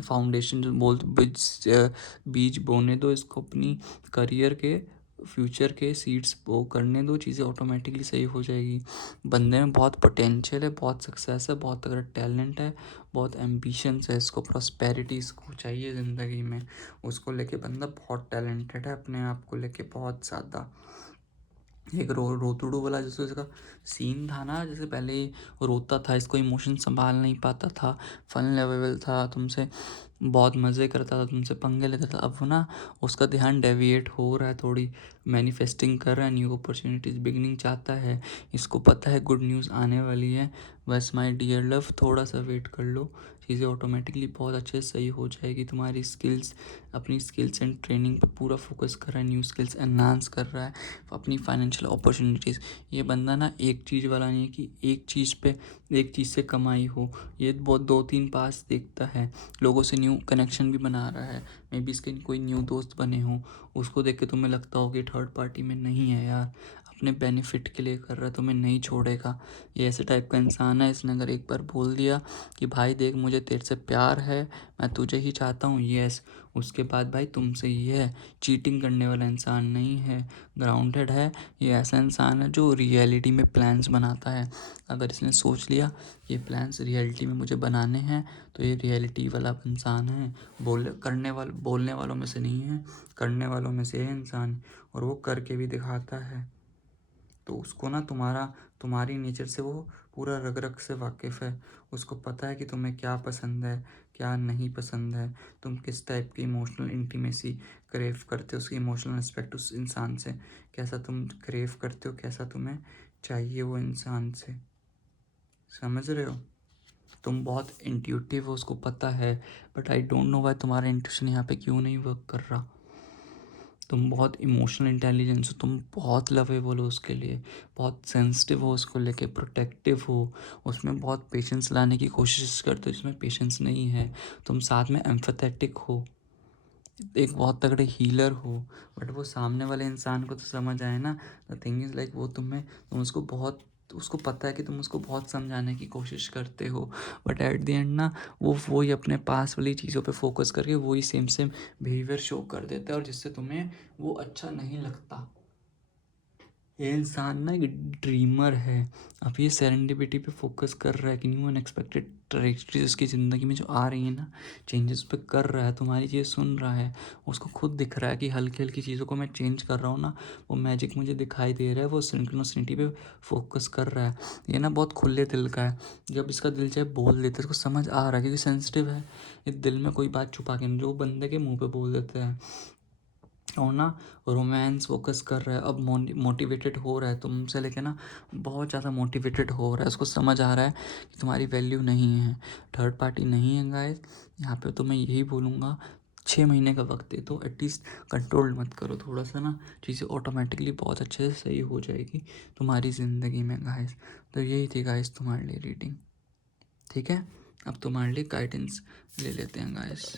फाउंडेशन जो बीज बोने दो इसको अपनी करियर के, फ्यूचर के सीड्स बो करने दो, चीज़ें ऑटोमेटिकली सही हो जाएगी। बंदे में बहुत पोटेंशियल है, बहुत सक्सेस है, बहुत तगड़ा टैलेंट है, बहुत एम्बिशंस है। इसको प्रॉस्पेरिटी इसको चाहिए ज़िंदगी में। उसको लेके बंदा बहुत टैलेंटेड है, अपने आप को लेके बहुत ज़्यादा। एक रोतुडू वाला जैसे इसका सीन था ना, जैसे पहले रोता था, इसको इमोशन संभाल नहीं पाता था, फन लेवल था, तुमसे बहुत मज़े करता था, तुमसे पंगे लेता था। अब वो ना उसका ध्यान डेविएट हो रहा है, थोड़ी मैनिफेस्टिंग कर रहा है, न्यू अपॉर्चुनिटीज़ बिगनिंग चाहता है। इसको पता है गुड न्यूज़ आने वाली है। बस माय डियर लव, थोड़ा सा वेट कर लो, चीज़ें ऑटोमेटिकली बहुत अच्छे से सही हो जाएगी। तुम्हारी स्किल्स, अपनी स्किल्स एंड ट्रेनिंग पर पूरा फोकस कर रहा है, न्यू स्किल्स एनहांस कर रहा है, अपनी फाइनेंशियल अपॉर्चुनिटीज़। ये बंदा ना एक चीज़ वाला नहीं है कि एक चीज़ पे, एक चीज़ से कमाई हो। ये बहुत 2-3 पास देखता है, लोगों से न्यू कनेक्शन भी बना रहा है। मे बी इसके कोई न्यू दोस्त बने हों, उसको देख के तुम्हें लगता हो कि थर्ड पार्टी में नहीं है यार, अपने बेनिफिट के लिए कर रहा है, तुम्हें नहीं छोड़ेगा। ये ऐसे टाइप का इंसान है। इसने अगर एक बार बोल दिया कि भाई देख मुझे तेरे से प्यार है, मैं तुझे ही चाहता हूँ, यस, उसके बाद भाई तुमसे ही है। चीटिंग करने वाला इंसान नहीं है, ग्राउंडेड है। ये ऐसा इंसान है जो रियलिटी में प्लान्स बनाता है। अगर इसने सोच लिया ये प्लान्स रियलिटी में मुझे बनाने हैं, तो ये रियलिटी वाला इंसान है। बोलने वालों में से नहीं है, करने वालों में से है इंसान, और वो करके भी दिखाता है। तो उसको ना तुम्हारी नेचर से वो पूरा रग रग से वाकिफ़ है। उसको पता है कि तुम्हें क्या पसंद है, क्या नहीं पसंद है, तुम किस टाइप की इमोशनल इंटीमेसी क्रेव करते हो, उसकी इमोशनल एस्पेक्ट उस इंसान से कैसा तुम क्रेव करते हो, कैसा तुम्हें चाहिए वो इंसान से। समझ रहे हो? तुम बहुत इंट्यूटिव हो, उसको पता है, but I don't know why तुम्हारा इंट्यूशन यहाँ पे क्यों नहीं वर्क कर रहा। तुम बहुत इमोशनल इंटेलिजेंस हो, तुम बहुत लवेबल हो उसके लिए, बहुत सेंसिटिव हो उसको लेके, प्रोटेक्टिव हो, उसमें बहुत पेशेंस लाने की कोशिश करते हो जिसमें पेशेंस नहीं है। तुम साथ में एम्फेथेटिक हो, एक बहुत तगड़े हीलर हो, बट वो सामने वाले इंसान को तो समझ आए ना। द थिंग इज़ लाइक वो तुम उसको बहुत तो उसको पता है कि तुम उसको बहुत समझाने की कोशिश करते हो, बट एट द एंड ना वो ही अपने पास वाली चीज़ों पे फोकस करके वही सेम सेम बिहेवियर शो कर देता है, और जिससे तुम्हें वो अच्छा नहीं लगता। ये इंसान ना एक ड्रीमर है। अब ये सेरेंडिपिटी पे फोकस कर रहा है कि न्यू अनएक्सपेक्टेड ट्रैजेडीज उसकी ज़िंदगी में जो आ रही है ना, चेंजेस पे कर रहा है, तुम्हारी चीज़ सुन रहा है, उसको खुद दिख रहा है कि हल्की हल्की चीज़ों को मैं चेंज कर रहा हूँ ना, वो मैजिक मुझे दिखाई दे रहा है, वो सिंक्रोनिसिटी पे फोकस कर रहा है। ये ना बहुत खुले दिल का है, जब इसका दिल चाहे बोल देता है, इसको समझ आ रहा है क्योंकि सेंसिटिव है, ये दिल में कोई बात छुपा के नहीं, जो बंदे के मुँह पे बोल देते हैं। और ना रोमांस फोकस कर रहा है, अब मोटिवेटेड हो रहा है तुमसे, लेके ना बहुत ज़्यादा मोटिवेटेड हो रहा है, उसको समझ आ रहा है कि तुम्हारी वैल्यू नहीं है, थर्ड पार्टी नहीं है गाइस। यहाँ पे तो मैं यही बोलूँगा, 6 महीने का वक्त दे तो एटलीस्ट कंट्रोल मत करो थोड़ा सा ना, चीज़ें ऑटोमेटिकली बहुत अच्छे से सही हो जाएगी तुम्हारी ज़िंदगी में गाइस। तो यही थी गाइस तुम्हारे लिए रीडिंग, ठीक है। अब तुम्हारे लिए गाइडेंस ले लेते हैं गाइस।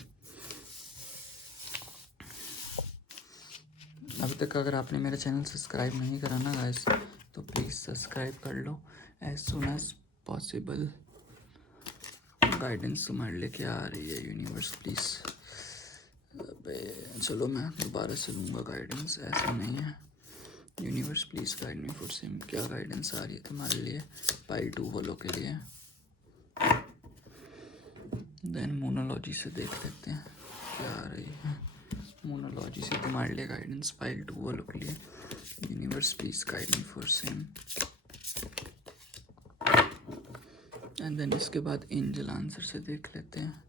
अभी तक अगर आपने मेरा चैनल सब्सक्राइब नहीं करा ना गाइस, तो प्लीज़ सब्सक्राइब कर लो as soon as possible. Guidance तुम्हारे लिए क्या आ रही है यूनिवर्स प्लीज़। अबे चलो मैं दोबारा से लूँगा गाइडेंस, ऐसा नहीं है। Universe please guide me for same, क्या गाइडेंस आ रही है तुम्हारे लिए पाइल 2 होलो के लिए। देन मोनोलॉजी से देख लेते हैं क्या आ रही है। मोनोलॉजी से तुम्हारे लिए गाइडेंस पाइल 2 वालों के लिए। Universe please guide me for same. And then इसके बाद एंजल आंसर से देख लेते हैं।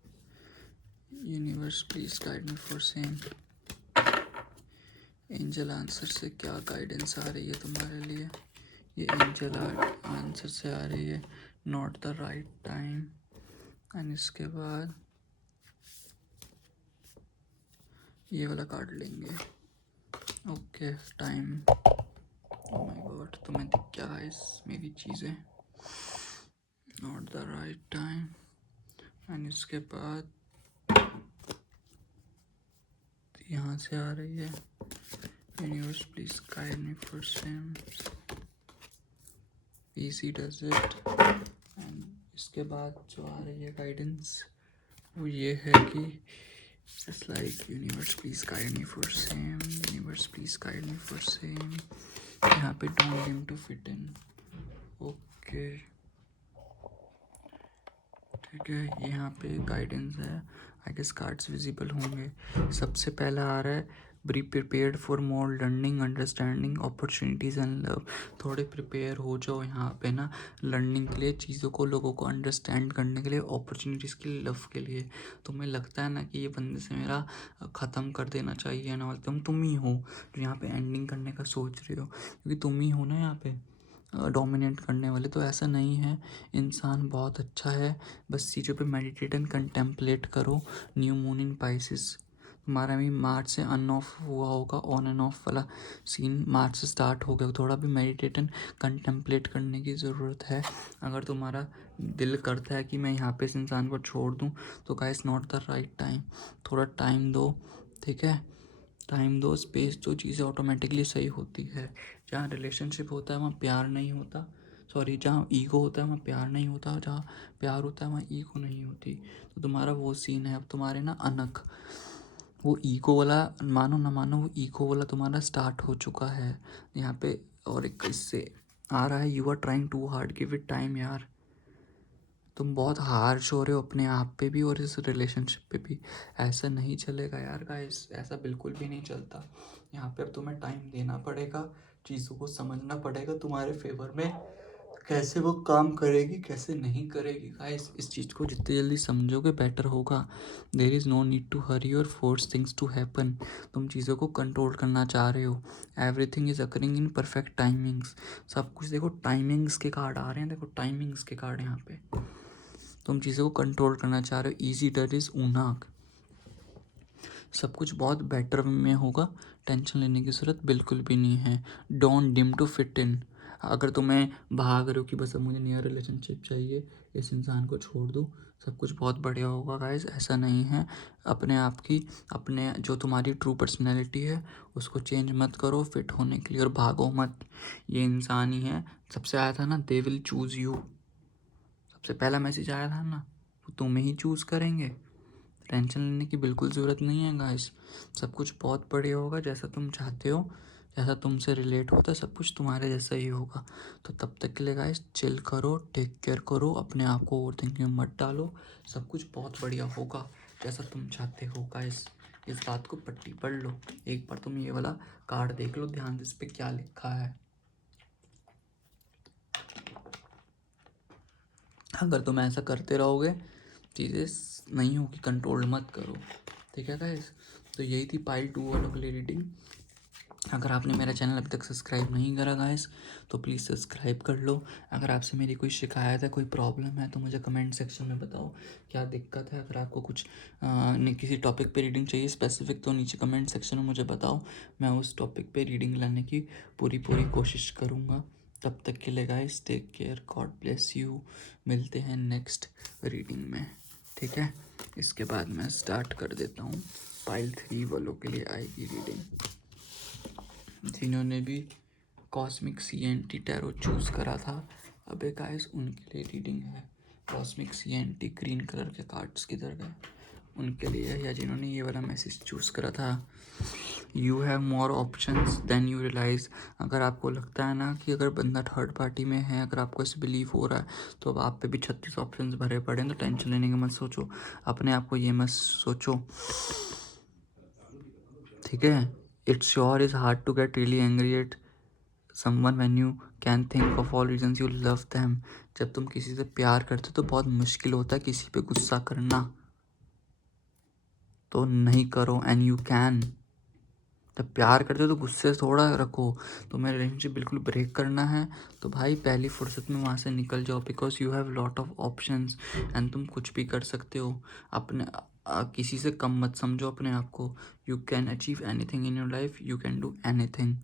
Universe please guide me for same. Angel answer से क्या गाइडेंस आ रही है तुम्हारे लिए। ये एंजल आंसर से आ रही है not the right time. And इसके बाद ये वाला कार्ड लेंगे। Okay time. Oh my God, तुम्हें दिख क्या है इस मेरी चीज़ें। Not the right time. And इसके बाद यहाँ से आ रही है universe please guide me for same. Easy does it. And इसके बाद जो आ रही है गाइडेंस वो ये है कि just like universe please guide me for same, universe please guide me for same। यहाँ पे don't aim to fit in। Okay ठीक है, यहाँ पे गाइडेंस है। आई गेस कार्ड्स विजिबल होंगे। सबसे पहला आ रहा है be prepared for more learning understanding opportunities and love. थोड़े प्रिपेयर हो जाओ यहाँ पे ना लर्निंग के लिए, चीज़ों को लोगों को अंडरस्टैंड करने के लिए, अपॉर्चुनिटीज़ के लिए, लव के लिए। तुम्हें लगता है ना कि ये बंदे से मेरा ख़त्म कर देना चाहिए ना, तुम ही हो जो यहाँ पे एंडिंग करने का सोच रहे हो, क्योंकि तुम ही हो ना यहाँ पे डोमिनेट करने वाले। तो ऐसा नहीं है, इंसान बहुत अच्छा है, बस चीज़ों पे मेडिटेट एंड कंटेम्पलेट करो। न्यू मून इन पाइसिस तुम्हारा भी मार्च से अन ऑफ हुआ होगा, ऑन एंड ऑफ वाला सीन मार्च से स्टार्ट हो गया। थोड़ा भी मेडिटेट एंड कंटेम्पलेट करने की ज़रूरत है। अगर तुम्हारा दिल करता है कि मैं यहाँ पे इस इंसान को छोड़ दूँ, तो guys not the right time. थोड़ा टाइम दो, ठीक है, टाइम दो, स्पेस दो, चीज़ें ऑटोमेटिकली सही होती है। जहाँ रिलेशनशिप होता है वहाँ प्यार नहीं होता, सॉरी जहाँ ईगो होता है वहाँ प्यार नहीं होता, जहाँ प्यार होता है वहाँ ईगो नहीं होती। तो तुम्हारा वो सीन है। अब तुम्हारे ना अनक वो ईगो वाला, मानो ना मानो वो ईगो वाला तुम्हारा स्टार्ट हो चुका है यहाँ पे। और एक इससे आ रहा है you are trying too hard, give it time यार। तुम बहुत हार्श हो रहे हो अपने आप पे भी और इस रिलेशनशिप पे भी। ऐसा नहीं चलेगा यार गाइस, ऐसा बिल्कुल भी नहीं चलता। यहाँ पे अब तुम्हें टाइम देना पड़ेगा, चीज़ों को समझना पड़ेगा तुम्हारे फेवर में, कैसे वो काम करेगी कैसे नहीं करेगी। गाइस इस चीज़ को जितनी जल्दी समझोगे बेटर होगा। There is no need to hurry और फोर्स थिंग्स टू हैपन। तुम चीज़ों को कंट्रोल करना चाह रहे हो। Everything is occurring in perfect timings. सब कुछ देखो, टाइमिंग्स के कार्ड आ रहे हैं, देखो टाइमिंग्स के कार्ड यहाँ पे। तुम चीज़ों को कंट्रोल करना चाह रहे हो। ईजी डर इज ऊनाक। सब कुछ बहुत बेटर में होगा, टेंशन लेने की ज़रूरत बिल्कुल भी नहीं है। Don't dim to fit in. अगर तुम्हें भाग रहे हो कि बस अब मुझे नया रिलेशनशिप चाहिए, इस इंसान को छोड़ दो, सब कुछ बहुत बढ़िया होगा गाइस, ऐसा नहीं है। अपने आप की, अपने जो तुम्हारी ट्रू पर्सनैलिटी है उसको चेंज मत करो फिट होने के लिए, और भागो मत। ये इंसान ही है, सबसे आया था ना, दे विल चूज़ यू, सबसे पहला मैसेज आया था ना, वो तुम्हें ही चूज़ करेंगे। टेंशन लेने की बिल्कुल ज़रूरत नहीं है गाइस, सब कुछ बहुत बढ़िया होगा, जैसा तुम चाहते हो, जैसा तुमसे रिलेट होता है, सब कुछ तुम्हारे जैसा ही होगा। तो तब तक के लिए गाइस चिल करो, टेक केयर करो, अपने आप को ओवर थिंकिंग में मत डालो, सब कुछ बहुत बढ़िया होगा जैसा तुम चाहते हो गाइस। इस बात को पट्टी पढ़ लो, एक बार तुम ये वाला कार्ड देख लो ध्यान से, इस पर क्या लिखा है। अगर तुम ऐसा करते रहोगे चीज़ें नहीं होगी, कंट्रोल मत करो, ठीक है गाइस। तो यही थी पाइल 2 वालों के लिए रीडिंग। अगर आपने मेरा चैनल अभी तक सब्सक्राइब नहीं करा गाइस तो प्लीज़ सब्सक्राइब कर लो। अगर आपसे मेरी कोई शिकायत है, कोई प्रॉब्लम है तो मुझे कमेंट सेक्शन में बताओ क्या दिक्कत है। अगर आपको कुछ किसी टॉपिक पे रीडिंग चाहिए स्पेसिफिक तो नीचे कमेंट सेक्शन में मुझे बताओ, मैं उस टॉपिक पे रीडिंग लाने की पूरी कोशिश करूँगा। तब तक के लिए guys take care, God bless you, मिलते हैं नेक्स्ट रीडिंग में, ठीक है। इसके बाद मैं स्टार्ट कर देता हूँ, पाइल 3 वालों के लिए आएगी रीडिंग। जिन्होंने भी कॉस्मिक CNT टैरो चूज़ करा था, अबे गाइस उनके लिए रीडिंग है। कॉस्मिक CNT ग्रीन कलर के कार्ड्स किधर गए, उनके लिए है, या जिन्होंने ये वाला मैसेज चूज़ करा था। You have more options than you realise. अगर आपको लगता है ना कि अगर बंदा थर्ड पार्टी में है, अगर आपको ऐसे बिलीव हो रहा है तो अब आप पे भी 36 ऑप्शंस भरे पड़े हैं, तो टेंशन लेने का मत सोचो, अपने आप को ये मत सोचो, ठीक है। It's sure is hard to get really angry at someone when you can think of all reasons you love them. जब तुम किसी से प्यार करते हो तो बहुत मुश्किल होता है किसी पे गुस्सा करना, तो नहीं करो। एंड यू कैन, जब प्यार करते हो तो गुस्से से थोड़ा रखो। तो मेरा रिलेशनशिप बिल्कुल ब्रेक करना है तो भाई पहली फुर्सत में वहाँ से निकल जाओ, because you have lot of options and तुम कुछ भी कर सकते हो। अपने किसी से कम मत समझो अपने आप को। You can achieve anything in your life, you can do anything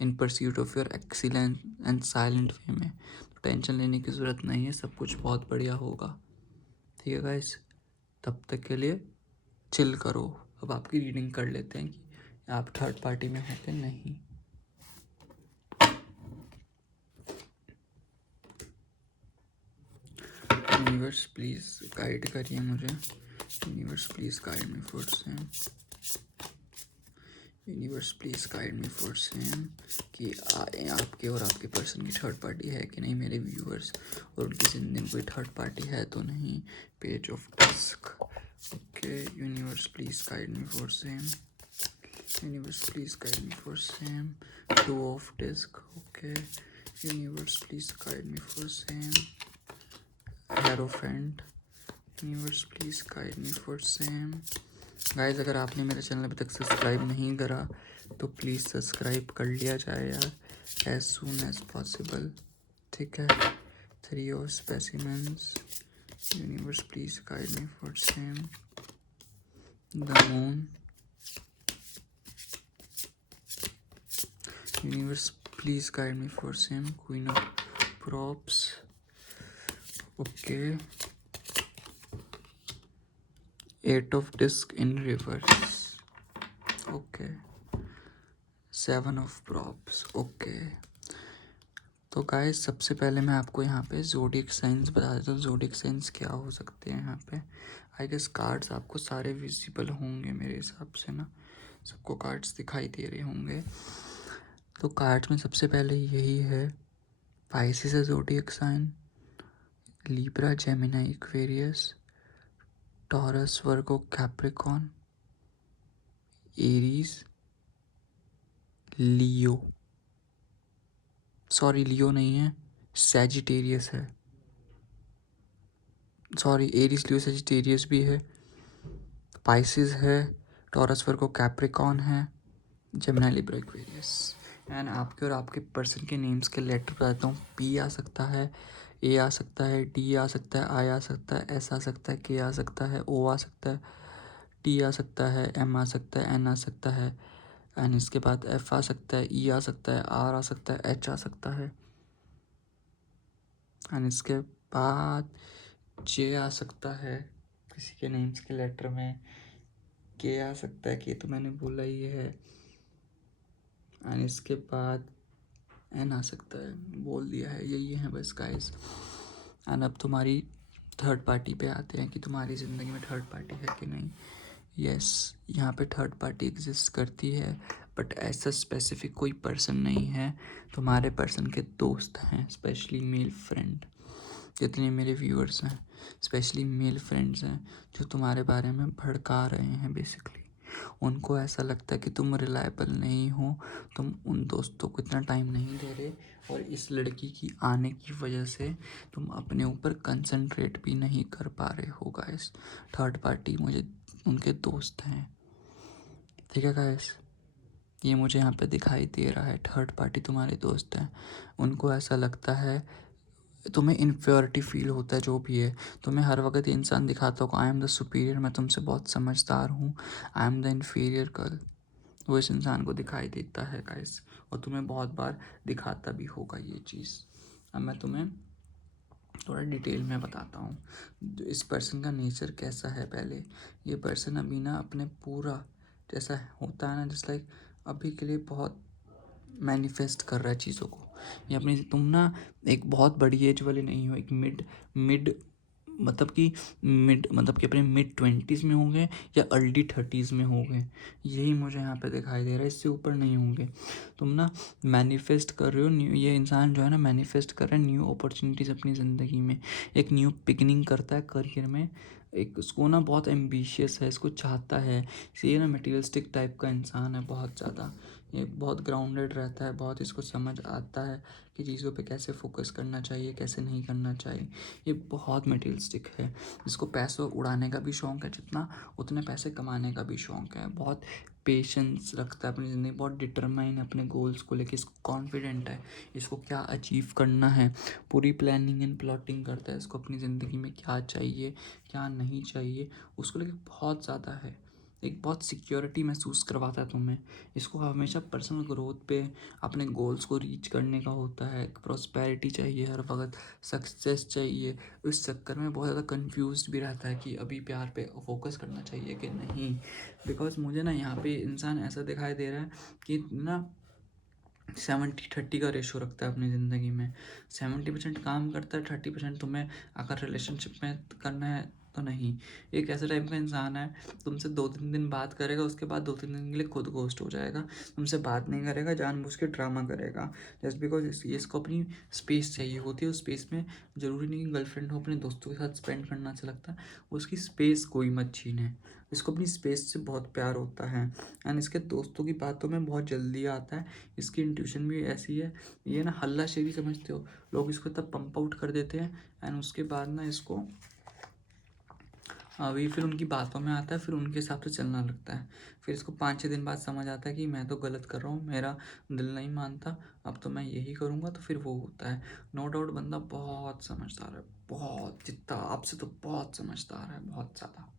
in pursuit of your excellence and silent way में। तो टेंशन लेने की ज़रूरत नहीं है, सब कुछ बहुत बढ़िया होगा, ठीक है गाइस। तब तक के लिए चिल करो। अब आपकी रीडिंग कर लेते हैं कि आप थर्ड पार्टी में हो कि नहीं। यूनिवर्स प्लीज़ गाइड करिए मुझे, universe please guide me for same, universe please guide me for same कि आपके और आपके पर्सन की थर्ड पार्टी है कि नहीं, मेरे व्यूअर्स, और उनकी ज़िंदगी में कोई थर्ड पार्टी है तो नहीं। Page of disc, okay. Universe please guide me for same, universe please guide me for same. Two of disc, okay. Universe please guide me for same. Hierophant, universe please guide me for same. Guys अगर आपने मेरा channel अभी तक subscribe नहीं करा तो please subscribe कर लिया जाए यार, एज सून एज पॉसिबल, ठीक है। 3 of specimens, universe please guide me for same. The moon, universe please guide me for same. Queen of props, okay. 8 of disc in reverse, okay. 7 of props, okay. तो guys सबसे पहले मैं आपको यहाँ पे zodiac science बता देता हूँ। ज़ोडिएक साइंस क्या हो सकते हैं यहाँ पे। आई गेस कार्ड्स आपको सारे विजिबल होंगे मेरे हिसाब से ना, सबको कार्ड्स दिखाई दे रहे होंगे। तो कार्ड्स में सबसे पहले यही है, पाइसिस है zodiac sign, Libra, Gemini, Aquarius, Taurus, Virgo, Capricorn, Aries, Leo, sorry Leo नहीं है, सैजिटेरियस है, सॉरी एरीज, लियो, सैजिटेरियस भी है, पाइसिस है, टॉरस, वर्गो, कैप्रिकॉन है, जेमिनी, लिब्रा, एक्वेरियस। एंड आपके और आपके पर्सन के नेम्स के लेटर बताता हूँ। पी आ सकता है, ए आ सकता है, डी आ सकता है, आई आ सकता है, एस आ सकता है, के आ सकता है, ओ आ सकता है, टी आ सकता है, एम आ सकता है, एन आ सकता है, एंड इसके बाद एफ आ सकता है, ई आ सकता है, आर आ सकता है, एच आ सकता है, एंड इसके बाद जे आ सकता है, किसी के नेम्स के लेटर में के आ सकता है, के तो मैंने बोला ही है। एंड इसके बाद एन आ सकता है, बोल दिया है, यही है बस गाइस। एंड अब तुम्हारी थर्ड पार्टी पे आते हैं कि तुम्हारी ज़िंदगी में थर्ड पार्टी है कि नहीं। यस, यहाँ पे थर्ड पार्टी एग्जिस्ट करती है, बट ऐसा स्पेसिफिक कोई पर्सन नहीं है। तुम्हारे पर्सन के दोस्त हैं, स्पेशली मेल फ्रेंड। जितने मेरे व्यूअर्स हैं स्पेशली मेल फ्रेंड्स हैं जो तुम्हारे बारे में भड़का रहे हैं बेसिकली। उनको ऐसा लगता है कि तुम रिलायबल नहीं हो, तुम उन दोस्तों को इतना टाइम नहीं दे रहे, और इस लड़की की आने की वजह से तुम अपने ऊपर कंसंट्रेट भी नहीं कर पा रहे हो गाइस। थर्ड पार्टी मुझे उनके दोस्त हैं, ठीक है गाइस, ये मुझे यहाँ पे दिखाई दे रहा है। थर्ड पार्टी तुम्हारे दोस्त हैं, उनको ऐसा लगता है, तुम्हें इन्फ्योरिटी फील होता है जो भी है। तुम्हें हर वक्त ये इंसान दिखाता होगा आई एम द सुपीरियर, मैं तुमसे बहुत समझदार हूँ, I am the inferior girl. वो इस इंसान को दिखाई देता है गाइस, और तुम्हें बहुत बार दिखाता भी होगा ये चीज़। अब मैं तुम्हें थोड़ा डिटेल में बताता हूँ इस पर्सन का नेचर कैसा है। पहले ये पर्सन अभी ना अपने पूरा जैसा होता है ना, जस्ट लाइक अभी के लिए बहुत मैनिफेस्ट कर रहा है चीज़ों को। ये अपनी, तुम ना एक बहुत बड़ी एज वाले नहीं हो, एक मिड मिड मतलब कि मिड मतलब कि अपने मिड 20s में होंगे या अर्ली 30s में होंगे, यही मुझे यहाँ पे दिखाई दे रहा है, इससे ऊपर नहीं होंगे। तुम ना मैनिफेस्ट कर रहे हो न्यू, ये इंसान जो है ना मैनिफेस्ट कर रहा है न्यू अपॉर्चुनिटीज़ अपनी ज़िंदगी में, एक न्यू बिगिनिंग करता है करियर में। एक उसको ना बहुत एम्बिशियस है, इसको चाहता है। ये ना मटेरियलिस्टिक टाइप का इंसान है बहुत ज़्यादा, ये बहुत ग्राउंडेड रहता है, बहुत इसको समझ आता है कि चीज़ों पे कैसे फोकस करना चाहिए, कैसे नहीं करना चाहिए। ये बहुत मटेरियलिस्टिक है, इसको पैसों उड़ाने का भी शौक़ है जितना, उतने पैसे कमाने का भी शौक़ है। बहुत पेशेंस रखता है अपनी ज़िंदगी, बहुत डिटरमाइन है अपने गोल्स को लेके, इसको कॉन्फिडेंट है इसको क्या अचीव करना है। पूरी प्लानिंग एंड प्लॉटिंग करता है, इसको अपनी ज़िंदगी में क्या चाहिए क्या नहीं चाहिए उसको लेके बहुत ज़्यादा है। एक बहुत सिक्योरिटी महसूस करवाता है तुम्हें। इसको हमेशा पर्सनल ग्रोथ पे, अपने गोल्स को रीच करने का होता है। प्रॉस्पेरिटी चाहिए हर वक्त, सक्सेस चाहिए। इस चक्कर में बहुत ज़्यादा कंफ्यूज भी रहता है कि अभी प्यार पे फोकस करना चाहिए कि नहीं। बिकॉज मुझे ना यहाँ पे इंसान ऐसा दिखाई दे रहा है कि ना 70-30 का रेशो रखता है अपनी ज़िंदगी में। 70% काम करता है, 30% तुम्हें अगर रिलेशनशिप में करना है तो नहीं। एक ऐसा टाइप का इंसान है, तुमसे 2-3 दिन बात करेगा, उसके बाद 2-3 दिन के लिए खुद घोस्ट हो जाएगा, तुमसे बात नहीं करेगा, जानबूझ के ड्रामा करेगा जस्ट बिकॉज इसको अपनी स्पेस चाहिए होती है। उस स्पेस में ज़रूरी नहीं कि गर्लफ्रेंड हो, अपने दोस्तों के साथ स्पेंड करना अच्छा लगता है, उसकी स्पेस कोई मत छीने। इसको अपनी स्पेस से बहुत प्यार होता है, एंड इसके दोस्तों की बातों में बहुत जल्दी आता है। इसकी इंट्यूशन भी ऐसी है, ये ना हल्ला शेरी समझते हो, लोग इसको तब पंप आउट कर देते हैं, एंड उसके बाद ना इसको अभी फिर उनकी बातों में आता है, फिर उनके हिसाब से चलना लगता है। फिर इसको 5-6 दिन बाद समझ आता है कि मैं तो गलत कर रहा हूँ, मेरा दिल नहीं मानता, अब तो मैं यही करूँगा, तो फिर वो होता है। नो डाउट बंदा बहुत समझदार है, बहुत, जितना आपसे तो बहुत समझदार है, बहुत ज़्यादा।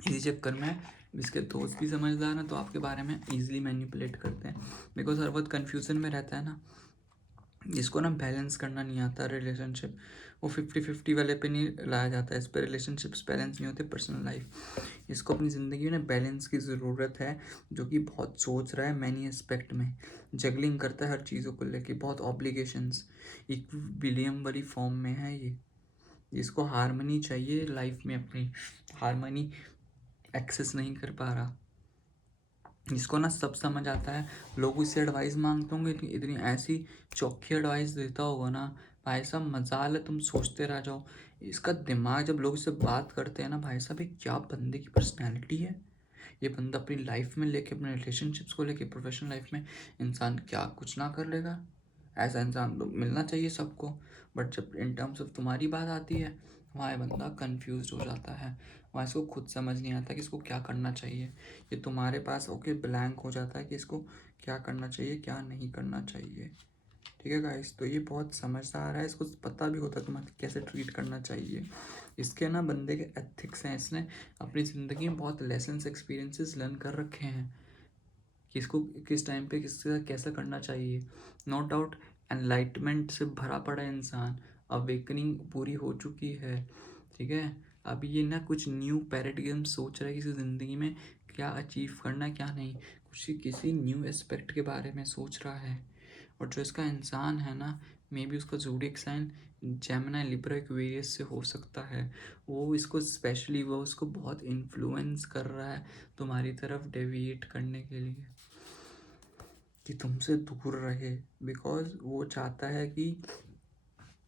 इसी चक्कर में इसके दोस्त भी समझदार हैं, तो आपके बारे में ईजिली मैनिपुलेट करते हैं, बिकॉज हर वक्त कन्फ्यूज़न में रहता है ना। जिसको ना बैलेंस करना नहीं आता रिलेशनशिप, वो 50-50 वाले पे नहीं लाया जाता है, इस पर रिलेशनशिप्स बैलेंस नहीं होते, पर्सनल लाइफ। इसको अपनी ज़िंदगी में बैलेंस की ज़रूरत है, जो कि बहुत सोच रहा है मैनी एस्पेक्ट में, जगलिंग करता है हर चीज़ों को लेके, बहुत ऑब्लिगेशंस, एक विलियम वाली फॉर्म में है ये। इसको हारमनी चाहिए लाइफ में, अपनी हारमनी एक्सेस नहीं कर पा रहा। इसको ना सब समझ आता है, लोग इससे एडवाइस मांगते होंगे, इतनी ऐसी चौखी एडवाइस देता होगा ना भाई साहब, मजाल है, तुम सोचते रह जाओ। इसका दिमाग, जब लोग इससे बात करते हैं ना भाई साहब, ये क्या बंदे की पर्सनैलिटी है। ये बंदा अपनी लाइफ में लेके, अपने रिलेशनशिप्स को लेके, प्रोफेशनल लाइफ में इंसान क्या कुछ ना कर लेगा। ऐसा इंसान तो मिलना चाहिए सबको, बट जब इन टर्म्स ऑफ तुम्हारी बात आती है, वहाँ बंदा कंफ्यूज हो जाता है, वहाँ इसको खुद समझ नहीं आता कि इसको क्या करना चाहिए। ये तुम्हारे पास ओके ब्लैंक हो जाता है कि इसको क्या करना चाहिए क्या नहीं करना चाहिए। ठीक है गाइस, तो ये बहुत समझदार है, इसको पता भी होता है तुम्हें कैसे ट्रीट करना चाहिए। इसके ना बंदे के एथिक्स हैं, इसने अपनी ज़िंदगी में बहुत लेसन्स एक्सपीरियंसेस लर्न कर रखे हैं किसको किस टाइम पे किसके साथ कैसा करना चाहिए। नो डाउट एनलाइटमेंट से भरा पड़ा है इंसान, अवेकनिंग पूरी हो चुकी है, ठीक है। अब ये ना कुछ न्यू पैराडिग्म सोच रहा है कि इस ज़िंदगी में क्या अचीव करना है क्या नहीं, कुछ किसी न्यू एस्पेक्ट के बारे में सोच रहा है। और जो इसका इंसान है ना, मे बी उसका zodiac sign Gemini Libra Aquarius से हो सकता है। वो इसको स्पेशली वो उसको बहुत इन्फ्लुएंस कर रहा है तुम्हारी तरफ डेविएट करने के लिए, कि तुमसे दूर रहे, बिकॉज वो चाहता है कि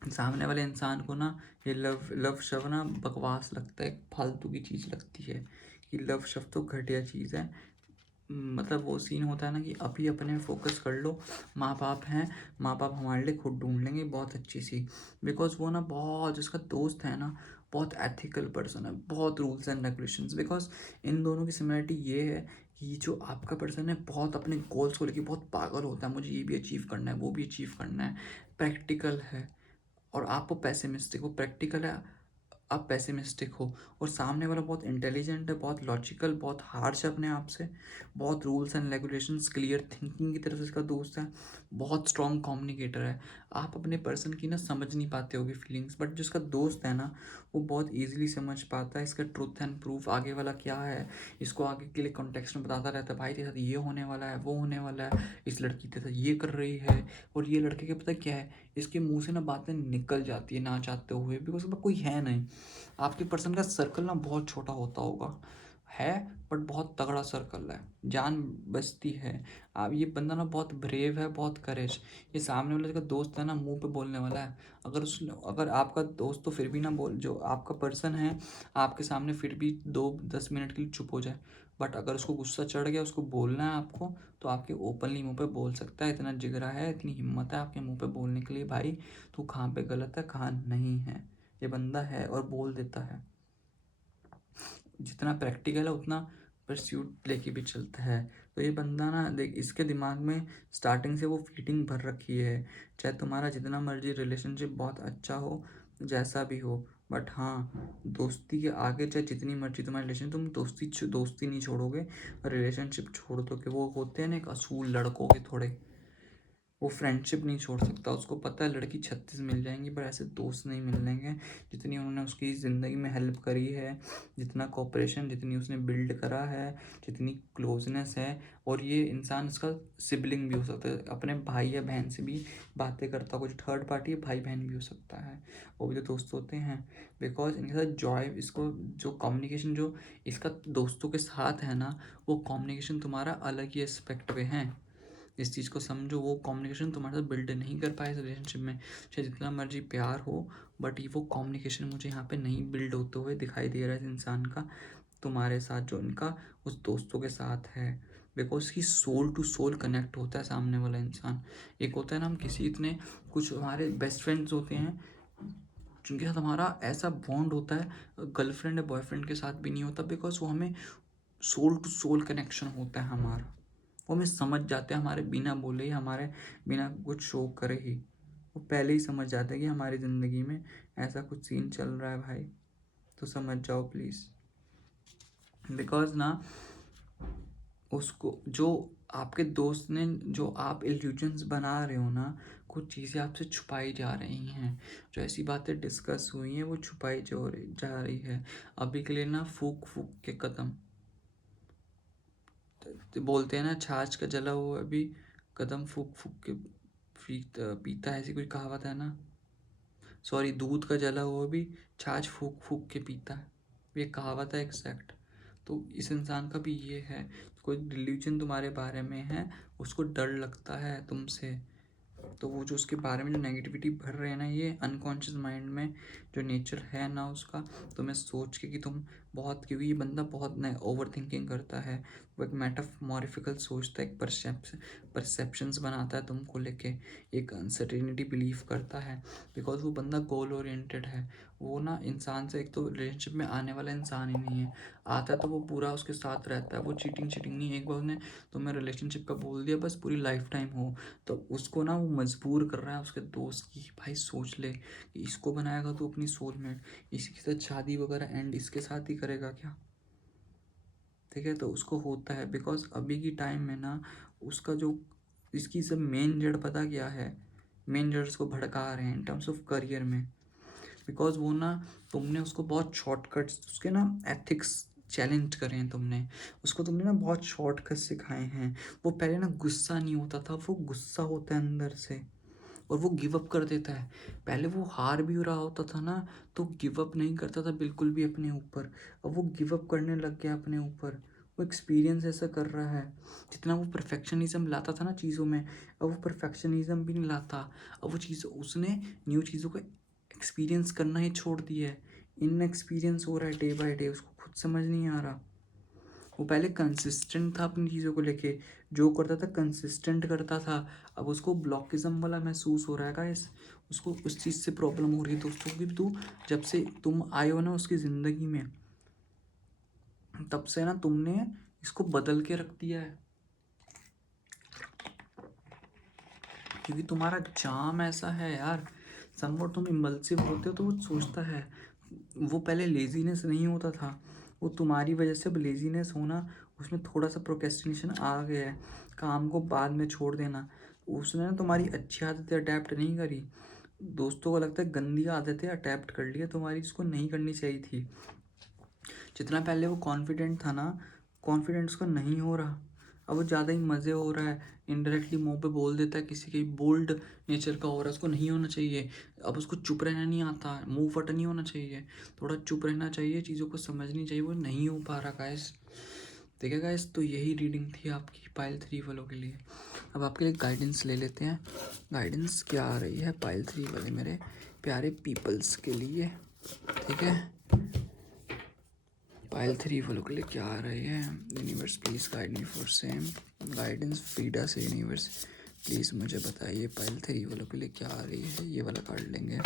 सामने वाले इंसान को ना ये लव शब्द ना बकवास लगता है, फालतू की चीज़ लगती है कि लव शब्द तो घटिया चीज़ है। मतलब वो सीन होता है ना कि अभी अपने में फोकस कर लो, माँ बाप हैं, माँ बाप हमारे लिए खुद ढूंढ लेंगे बहुत अच्छी सी। बिकॉज वो ना बहुत, जिसका दोस्त है ना बहुत एथिकल पर्सन है, बहुत rules and regulations. Because in दोनों की सिमिलरिटी ये है कि जो आपका पर्सन है बहुत अपने गोल्स को लेके बहुत पागल होता है, मुझे ये भी अचीव करना है वो भी अचीव करना है, प्रैक्टिकल है। और आप वो पैसिमिस्टिक, वो प्रैक्टिकल है, आप पैसिमिस्टिक हो। और सामने वाला बहुत इंटेलिजेंट है, बहुत लॉजिकल, बहुत हार्श है अपने आप से, बहुत rules and regulations, clear thinking की तरफ से इसका दोस्त है, बहुत स्ट्रॉन्ग कम्युनिकेटर है। आप अपने पर्सन की ना समझ नहीं पाते होगे फीलिंग्स, बट जो इसका दोस्त है ना वो बहुत ईजिली समझ पाता है इसका ट्रुथ एंड प्रूफ, आगे वाला क्या है, इसको आगे के लिए कॉन्टेक्स्ट में बताता रहता है, भाई तेरे साथ ये होने वाला है वो होने वाला है, इस लड़की तेरे साथ ये कर रही है। और ये लड़के के पता क्या है, इसके मुंह से ना बातें निकल जाती है ना चाहते हुए, बिकॉज उसके पास कोई है नहीं। आपके पर्सन का सर्कल ना बहुत छोटा होता होगा, है, बट बहुत तगड़ा सर्कल है, जान बचती है। अब ये बंदा ना बहुत ब्रेव है, बहुत करेज। ये सामने वाले का दोस्त है ना मुंह पे बोलने वाला है, अगर आपका दोस्त तो फिर भी ना बोल, जो आपका पर्सन है आपके सामने फिर भी 2-10 मिनट के लिए चुप हो जाए, बट अगर उसको गुस्सा चढ़ गया, उसको बोलना है आपको, तो आपके ओपनली मुंह पे बोल सकता है। इतना जिगरा है, इतनी हिम्मत है आपके मुंह पे बोलने के लिए, भाई तू कहाँ पे गलत है कहाँ नहीं है। ये बंदा है और बोल देता है। जितना प्रैक्टिकल है उतना परस्यूट लेके भी चलता है। तो ये बंदा ना देख, इसके दिमाग में स्टार्टिंग से वो फीटिंग भर रखी है, चाहे तुम्हारा जितना मर्जी रिलेशनशिप बहुत अच्छा हो, जैसा भी हो, बट हाँ दोस्ती के आगे चाहे जितनी मर्जी तुम्हारी रिलेशन, तुम दोस्ती नहीं छोड़ोगे, रिलेशनशिप छोड़ दो। कि वो होते हैं ना एक असूल लड़कों के थोड़े, वो फ्रेंडशिप नहीं छोड़ सकता, उसको पता है लड़की 36 मिल जाएंगी पर ऐसे दोस्त नहीं मिलेंगे जितनी उन्होंने उसकी ज़िंदगी में हेल्प करी है, जितना कोऑपरेशन, जितनी उसने बिल्ड करा है, जितनी क्लोजनेस है। और ये इंसान इसका सिबलिंग भी हो सकता है, अपने भाई या बहन से भी बातें करता हो, कुछ थर्ड पार्टी भाई बहन भी हो सकता है, वो भी तो दोस्त होते हैं। बिकॉज इनके साथ जॉय, इसको जो कम्युनिकेशन जो इसका दोस्तों के साथ है ना, वो कम्युनिकेशन तुम्हारा अलग ही एस्पेक्ट पे है। इस चीज़ को समझो, वो कम्युनिकेशन तुम्हारे साथ बिल्ड नहीं कर पाए इस रिलेशनशिप में, चाहे जितना मर्जी प्यार हो, बट ये वो कम्युनिकेशन मुझे यहाँ पे नहीं बिल्ड होते हुए दिखाई दे रहा है इस इंसान का तुम्हारे साथ, जो इनका उस दोस्तों के साथ है। बिकॉज की सोल टू सोल कनेक्ट होता है सामने वाला इंसान। एक होता है ना, हम किसी इतने कुछ हमारे बेस्ट फ्रेंड्स होते हैं जिनके साथ हमारा ऐसा बॉन्ड होता है, गर्लफ्रेंड या बॉयफ्रेंड के साथ भी नहीं होता, बिकॉज वो हमें सोल टू सोल कनेक्शन होता है हमारा, वो हमें समझ जाते हैं हमारे बिना बोले ही, हमारे बिना कुछ शो करे ही, वो पहले ही समझ जाते हैं कि हमारी ज़िंदगी में ऐसा कुछ सीन चल रहा है भाई, तो समझ जाओ प्लीज़। बिकॉज ना उसको जो आपके दोस्त ने, जो आप इल्यूजन्स बना रहे हो ना, कुछ चीज़ें आपसे छुपाई जा रही हैं, जो ऐसी बातें डिस्कस हुई हैं वो छुपाई जा रही है। अभी के लिए ना फूक फूक के कदम, तो बोलते हैं ना, छाछ का जला हुआ अभी कदम फूक फूक के पीता है, ऐसी कोई कहावत है ना। सॉरी, दूध का जला हुआ भी छाछ फूक फूक के पीता है, ये कहावत है एग्जैक्ट। तो इस इंसान का भी ये है, कोई डिल्यूजन तुम्हारे बारे में है, उसको डर लगता है तुमसे, तो वो जो उसके बारे में जो नेगेटिविटी भर रहे हैं ना, ये अनकॉन्शियस माइंड में जो नेचर है ना उसका, तुम्हें सोच के कि तुम बहुत, क्योंकि ये बंदा बहुत न ओवर थिंकिंग करता है, वो एक मेटामॉर्फिकल सोचता है, एक परसेप्शंस बनाता है तुमको लेके, एक अनसर्टेनिटी बिलीव करता है। बिकॉज वो बंदा गोल ओरिएंटेड है, वो ना इंसान से, एक तो रिलेशनशिप में आने वाला इंसान ही नहीं है, आता है तो वो पूरा उसके साथ रहता है, वो चीटिंग नहीं, एक बार उसने तुम्हें रिलेशनशिप का बोल दिया बस पूरी लाइफ टाइम हो। तो उसको ना वो मजबूर कर रहा है उसके दोस्त की, भाई सोच ले कि इसको बनाएगा तो अपनी सोलमेट, इसी के साथ शादी वगैरह एंड इसके साथ ही करेगा क्या। ठीक है। तो उसको होता है बिकॉज अभी की टाइम में ना उसका जो इसकी सब मेन जड़ पता क्या है, मेन जड़ उसको भड़का रहे हैं इन टर्म्स ऑफ करियर में। बिकॉज वो ना तुमने उसको बहुत शॉर्टकट्स, उसके ना एथिक्स चैलेंज करे हैं तुमने उसको, तुमने ना बहुत शॉर्टकट सिखाए हैं। वो पहले ना गुस्सा नहीं होता था, वो गुस्सा होता है अंदर से और वो गिव अप कर देता है। पहले वो हार भी हो रहा होता था ना तो गिव अप नहीं करता था बिल्कुल भी अपने ऊपर। अब वो गिव अप करने लग गया अपने ऊपर। वो एक्सपीरियंस ऐसा कर रहा है। जितना वो परफेक्शनिज्म लाता था ना चीज़ों में, अब वो परफेक्शनिज्म भी नहीं लाता। अब वो चीज़ उसने न्यू चीज़ों को एक्सपीरियंस करना ही छोड़ दिया है। इन एक्सपीरियंस हो रहा है डे बाय डे, उसको खुद समझ नहीं आ रहा। वो पहले कंसिस्टेंट था अपनी चीज़ों को लेके, जो करता था कंसिस्टेंट करता था। अब उसको ब्लॉकिज्म वाला महसूस हो रहा है गाइस, उसको उस चीज़ से प्रॉब्लम हो रही है दोस्तों की। तो जब से तुम आए हो ना उसकी ज़िंदगी में, तब से ना तुमने इसको बदल के रख दिया है। क्योंकि तुम्हारा जाम ऐसा है यार, समवॉट तुम इम्पल्सिव होते हो तो वो सोचता है। वो पहले लेजीनेस नहीं होता था, वो तुम्हारी वजह से अब लेजीनेस होना, उसमें थोड़ा सा प्रोक्रेस्टिनेशन आ गया है, काम को बाद में छोड़ देना। उसने ना तुम्हारी अच्छी आदतें अडेप्ट नहीं करी, दोस्तों को लगता है गंदी आदतें अडेप्ट कर लिया तुम्हारी, जिसको नहीं करनी चाहिए थी। जितना पहले वो कॉन्फिडेंट था ना, कॉन्फिडेंस को नहीं हो रहा। अब वो ज़्यादा ही मज़े हो रहा है, इनडायरेक्टली मुंह पे बोल देता है, किसी के बोल्ड नेचर का हो रहा है, उसको नहीं होना चाहिए। अब उसको चुप रहना नहीं आता, मुंह फट नहीं होना चाहिए, थोड़ा चुप रहना चाहिए, चीज़ों को समझनी चाहिए, वो नहीं हो पा रहा गाइस। ठीक है गाइस, तो यही रीडिंग थी आपकी पाइल 3 वालों के लिए। अब आपके लिए गाइडेंस ले लेते हैं। गाइडेंस क्या आ रही है पाइल 3 वाले मेरे प्यारे पीपल्स के लिए, ठीक है। पाइल 3 वालों के लिए क्या आ रही है, universe please guide me for same guidance Frida से। यूनिवर्स प्लीज़ मुझे बताइए पाइल 3 वालों के लिए क्या आ रही है। ये वाला कार्ड लेंगे,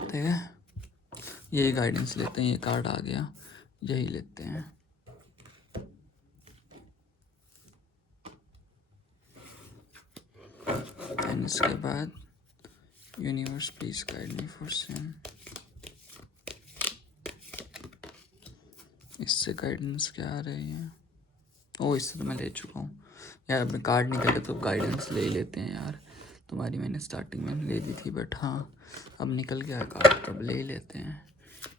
ठीक है। यही गाइडेंस लेते हैं, ये कार्ड आ गया, यही लेते हैं। एंड इसके बाद universe please guide me for same, इससे गाइडेंस क्या आ रही है। ओ इससे तो मैं ले चुका हूँ यार, अब मैं कार्ड निकले तो गाइडेंस ले ही लेते हैं यार। तुम्हारी मैंने स्टार्टिंग में ले दी थी, बट हाँ अब निकल गया कार्ड, तब ले ही लेते हैं।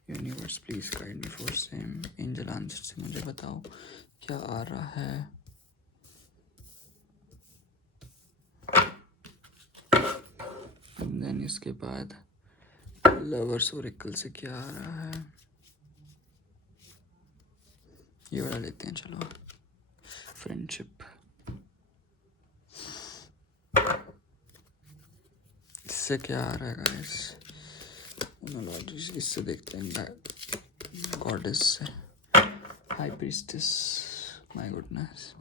Universe please guide me for same, angel answer से मुझे बताओ क्या आ रहा है। देन इसके बाद लवर्स ओरेकल से क्या आ रहा है, ये वाला लेते हैं चलो। फ्रेंडशिप, इससे क्या आ रहा है गाइस। मोनोलॉजी, इससे देखते हैं गॉडेस से। High priestess, my goodness.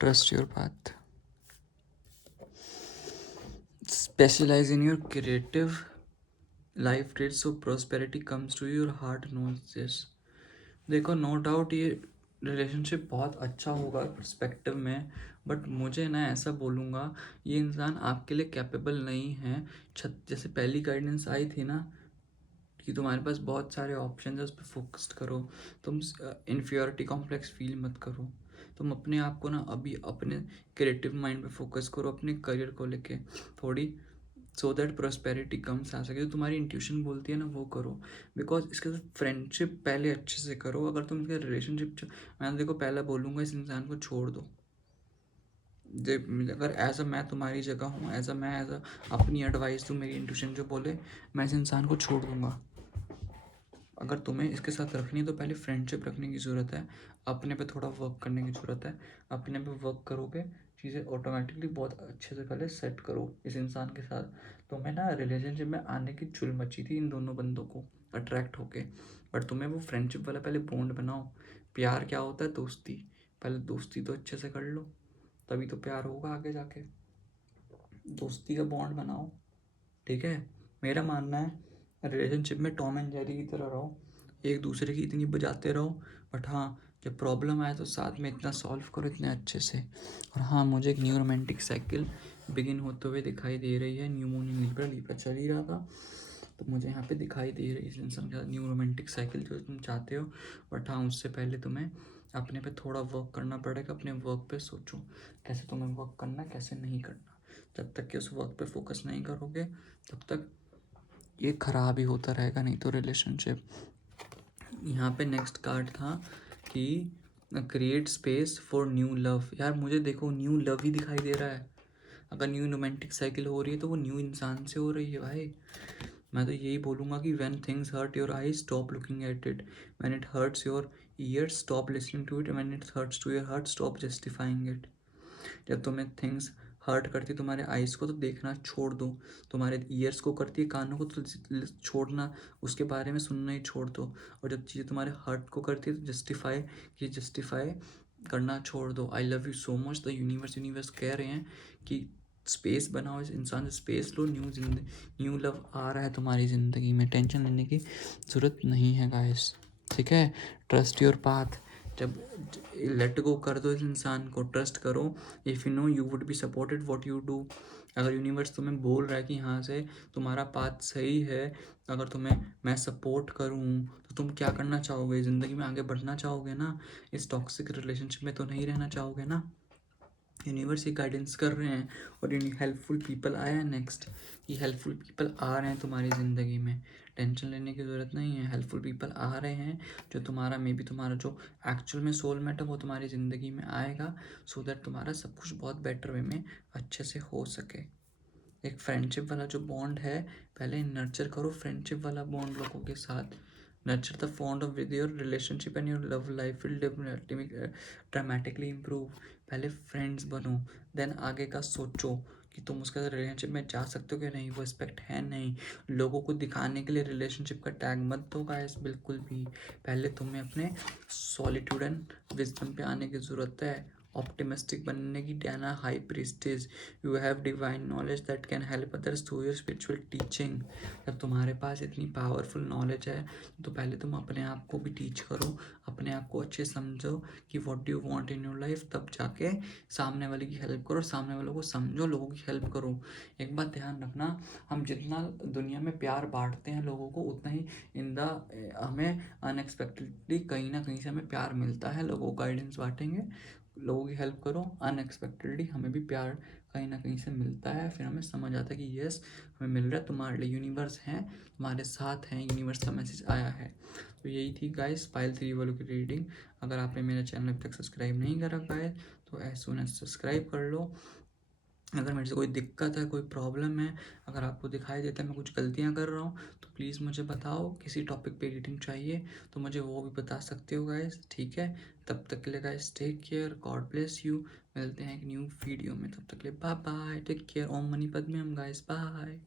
Trust your path, specialise in your creative life trades so prosperity comes to your heart knows this. देखो नो डाउट ये रिलेशनशिप बहुत अच्छा होगा पर्सपेक्टिव में, बट मुझे ना ऐसा बोलूँगा ये इंसान आपके लिए कैपेबल नहीं है। जैसे पहली गाइडेंस आई थी ना कि तुम्हारे पास बहुत सारे ऑप्शन है, उस पर फोकस्ड करो, तुम इन्फियोरिटी कॉम्प्लेक्स फील मत करो, तुम अपने आप को ना अभी अपने क्रिएटिव माइंड पे फोकस करो, अपने करियर को लेके थोड़ी, सो दैट प्रोस्पेरिटी कम्स आ सके। तो तुम्हारी इंट्यूशन बोलती है ना वो करो। बिकॉज इसके साथ फ्रेंडशिप पहले अच्छे से करो। अगर तुम इसके रिलेशनशिप, मैं देखो पहले बोलूँगा इस इंसान को छोड़ दो। अगर एज अ मैं तुम्हारी जगह हूँ, एज अ अपनी एडवाइस दूँ, मेरी इंट्यूशन जो बोले, मैं इस इंसान को छोड़ दूँगा। अगर तुम्हें इसके साथ रखनी है तो पहले फ्रेंडशिप रखने की ज़रूरत है, अपने पे थोड़ा वर्क करने की ज़रूरत है। अपने पे वर्क करोगे चीज़ें ऑटोमेटिकली बहुत अच्छे से पहले सेट करो इस इंसान के साथ। तुम्हें ना रिलेशनशिप में आने की चुल मची थी इन दोनों बंदों को अट्रैक्ट होके, बट तुम्हें वो फ्रेंडशिप वाला पहले बॉन्ड बनाओ। प्यार क्या होता है, दोस्ती, पहले दोस्ती तो अच्छे से कर लो, तभी तो प्यार होगा आगे जाके। दोस्ती का बॉन्ड बनाओ, ठीक है। मेरा मानना है रिलेशनशिप में टॉम एंड जेरी की तरह रहो, एक दूसरे की इतनी बजाते रहो, बट हाँ जब प्रॉब्लम आए तो साथ में इतना सॉल्व करो इतने अच्छे से। और हाँ, मुझे एक न्यू रोमांटिक साइकिल बिगिन होते हुए दिखाई दे रही है। न्यू मून इन लीब्रा चल ही रहा था तो मुझे यहाँ पे दिखाई दे रही है इंसान के साथ न्यू रोमांटिक साइकिल जो तुम चाहते हो। बट हाँ, उससे पहले तुम्हें अपने पे थोड़ा वर्क करना पड़ेगा। अपने वर्क पे सोचो कैसे तुम्हें वर्क करना है, कैसे नहीं करना। जब तक कि उस वर्क पे फोकस नहीं करोगे तब तक ये खराब ही होता रहेगा, नहीं तो रिलेशनशिप। यहाँ पे नेक्स्ट कार्ड था कि create space for new love. यार मुझे देखो न्यू लव ही दिखाई दे रहा है। अगर न्यू रोमांटिक साइकिल हो रही है तो वो न्यू इंसान से हो रही है भाई। मैं तो यही बोलूँगा कि when things hurt your eye stop looking at it, when it hurts your ears stop listening to it, when it hurts to your heart stop justifying it. जब तुम्हें थिंग्स हर्ट करती है तुम्हारे आइज़ को तो देखना छोड़ दो, तुम्हारे ईयर्स को करती है कानों को तो छोड़ना, उसके बारे में सुनना ही छोड़ दो। और जब चीज़ें तुम्हारे हार्ट को करती है तो जस्टिफाई करना छोड़ दो। I love you so much. The universe कह रहे हैं कि स्पेस बनाओ, इस इंसान से स्पेस लो। न्यू लव आ रहा है तुम्हारी ज़िंदगी में, टेंशन लेने की ज़रूरत नहीं है गाइस, ठीक है। Trust your path. जब लेट गो कर दो इस इंसान को, ट्रस्ट करो। If you know you would be supported what you do. अगर यूनिवर्स तुम्हें बोल रहा है कि यहाँ से तुम्हारा पाथ सही है, अगर तुम्हें मैं सपोर्ट करूँ तो तुम क्या करना चाहोगे, ज़िंदगी में आगे बढ़ना चाहोगे ना, इस टॉक्सिक रिलेशनशिप में तो नहीं रहना चाहोगे ना। यूनिवर्स ये गाइडेंस कर रहे हैं और हेल्पफुल पीपल आए हैं नेक्स्ट। ये हेल्पफुल पीपल आ रहे हैं तुम्हारी ज़िंदगी में, टेंशन लेने की ज़रूरत नहीं है। हेल्पफुल पीपल आ रहे हैं जो तुम्हारा मे बी तुम्हारा जो एक्चुअल में सोलमेट है वो तुम्हारी ज़िंदगी में आएगा, सो दैट तुम्हारा सब कुछ बहुत बेटर वे में अच्छे से हो सके। एक फ्रेंडशिप वाला जो बॉन्ड है, पहले नर्चर करो फ्रेंडशिप वाला बॉन्ड लोगों के साथ। Nurture the bond of with your relationship and your love life will dramatically improve. पहले फ्रेंड्स बनो, देन आगे का सोचो कि तुम उसके साथ रिलेशनशिप में जा सकते हो कि नहीं, वो रिस्पेक्ट है नहीं। लोगों को दिखाने के लिए रिलेशनशिप का टैग मत दो गाइस बिल्कुल भी। पहले तुम्हें अपने सॉलिट्यूड एंड विजडम पे आने की ज़रूरत है। ऑप्टिमिस्टिक बनने की Diana high priestess, you have divine knowledge that can help others through your spiritual teaching. जब तुम्हारे पास इतनी पावरफुल नॉलेज है तो पहले तुम अपने आप को भी टीच करो, अपने आप को अच्छे समझो कि what do you want in your life, तब जाके सामने वाले की हेल्प करो, सामने वालों को समझो, लोगों की हेल्प करो। एक बात ध्यान रखना, हम जितना दुनिया में प्यार बांटते हैं लोगों को, उतना ही इन द हमें अनएक्सपेक्टेडली कहीं ना कहीं से हमें प्यार मिलता है। लोगों को गाइडेंस बांटेंगे, लोगों की हेल्प करो, अनएक्सपेक्टेडली हमें भी प्यार कहीं ना कहीं से मिलता है। फिर हमें समझ आता है कि यस हमें मिल रहा है, तुम्हारे लिए यूनिवर्स हैं, तुम्हारे साथ हैं, यूनिवर्स का मैसेज आया है। तो यही थी गाइस पाइल 3 वालों की रीडिंग। अगर आपने मेरा चैनल अभी तक सब्सक्राइब नहीं कर रखा है तो एज सुन एज सब्सक्राइब कर लो। अगर मेरे से कोई दिक्कत है, कोई प्रॉब्लम है, अगर आपको दिखाई देता है मैं कुछ गलतियाँ कर रहा हूँ तो प्लीज़ मुझे बताओ। किसी टॉपिक पे एडिटिंग चाहिए तो मुझे वो भी बता सकते हो गाइस, ठीक है। तब तक के लिए guys take care, God bless you. मिलते हैं एक न्यू वीडियो में, तब तक के लिए बाय बाय, टेक केयर। ओम मनी पद्मे हम गाइस, बाय।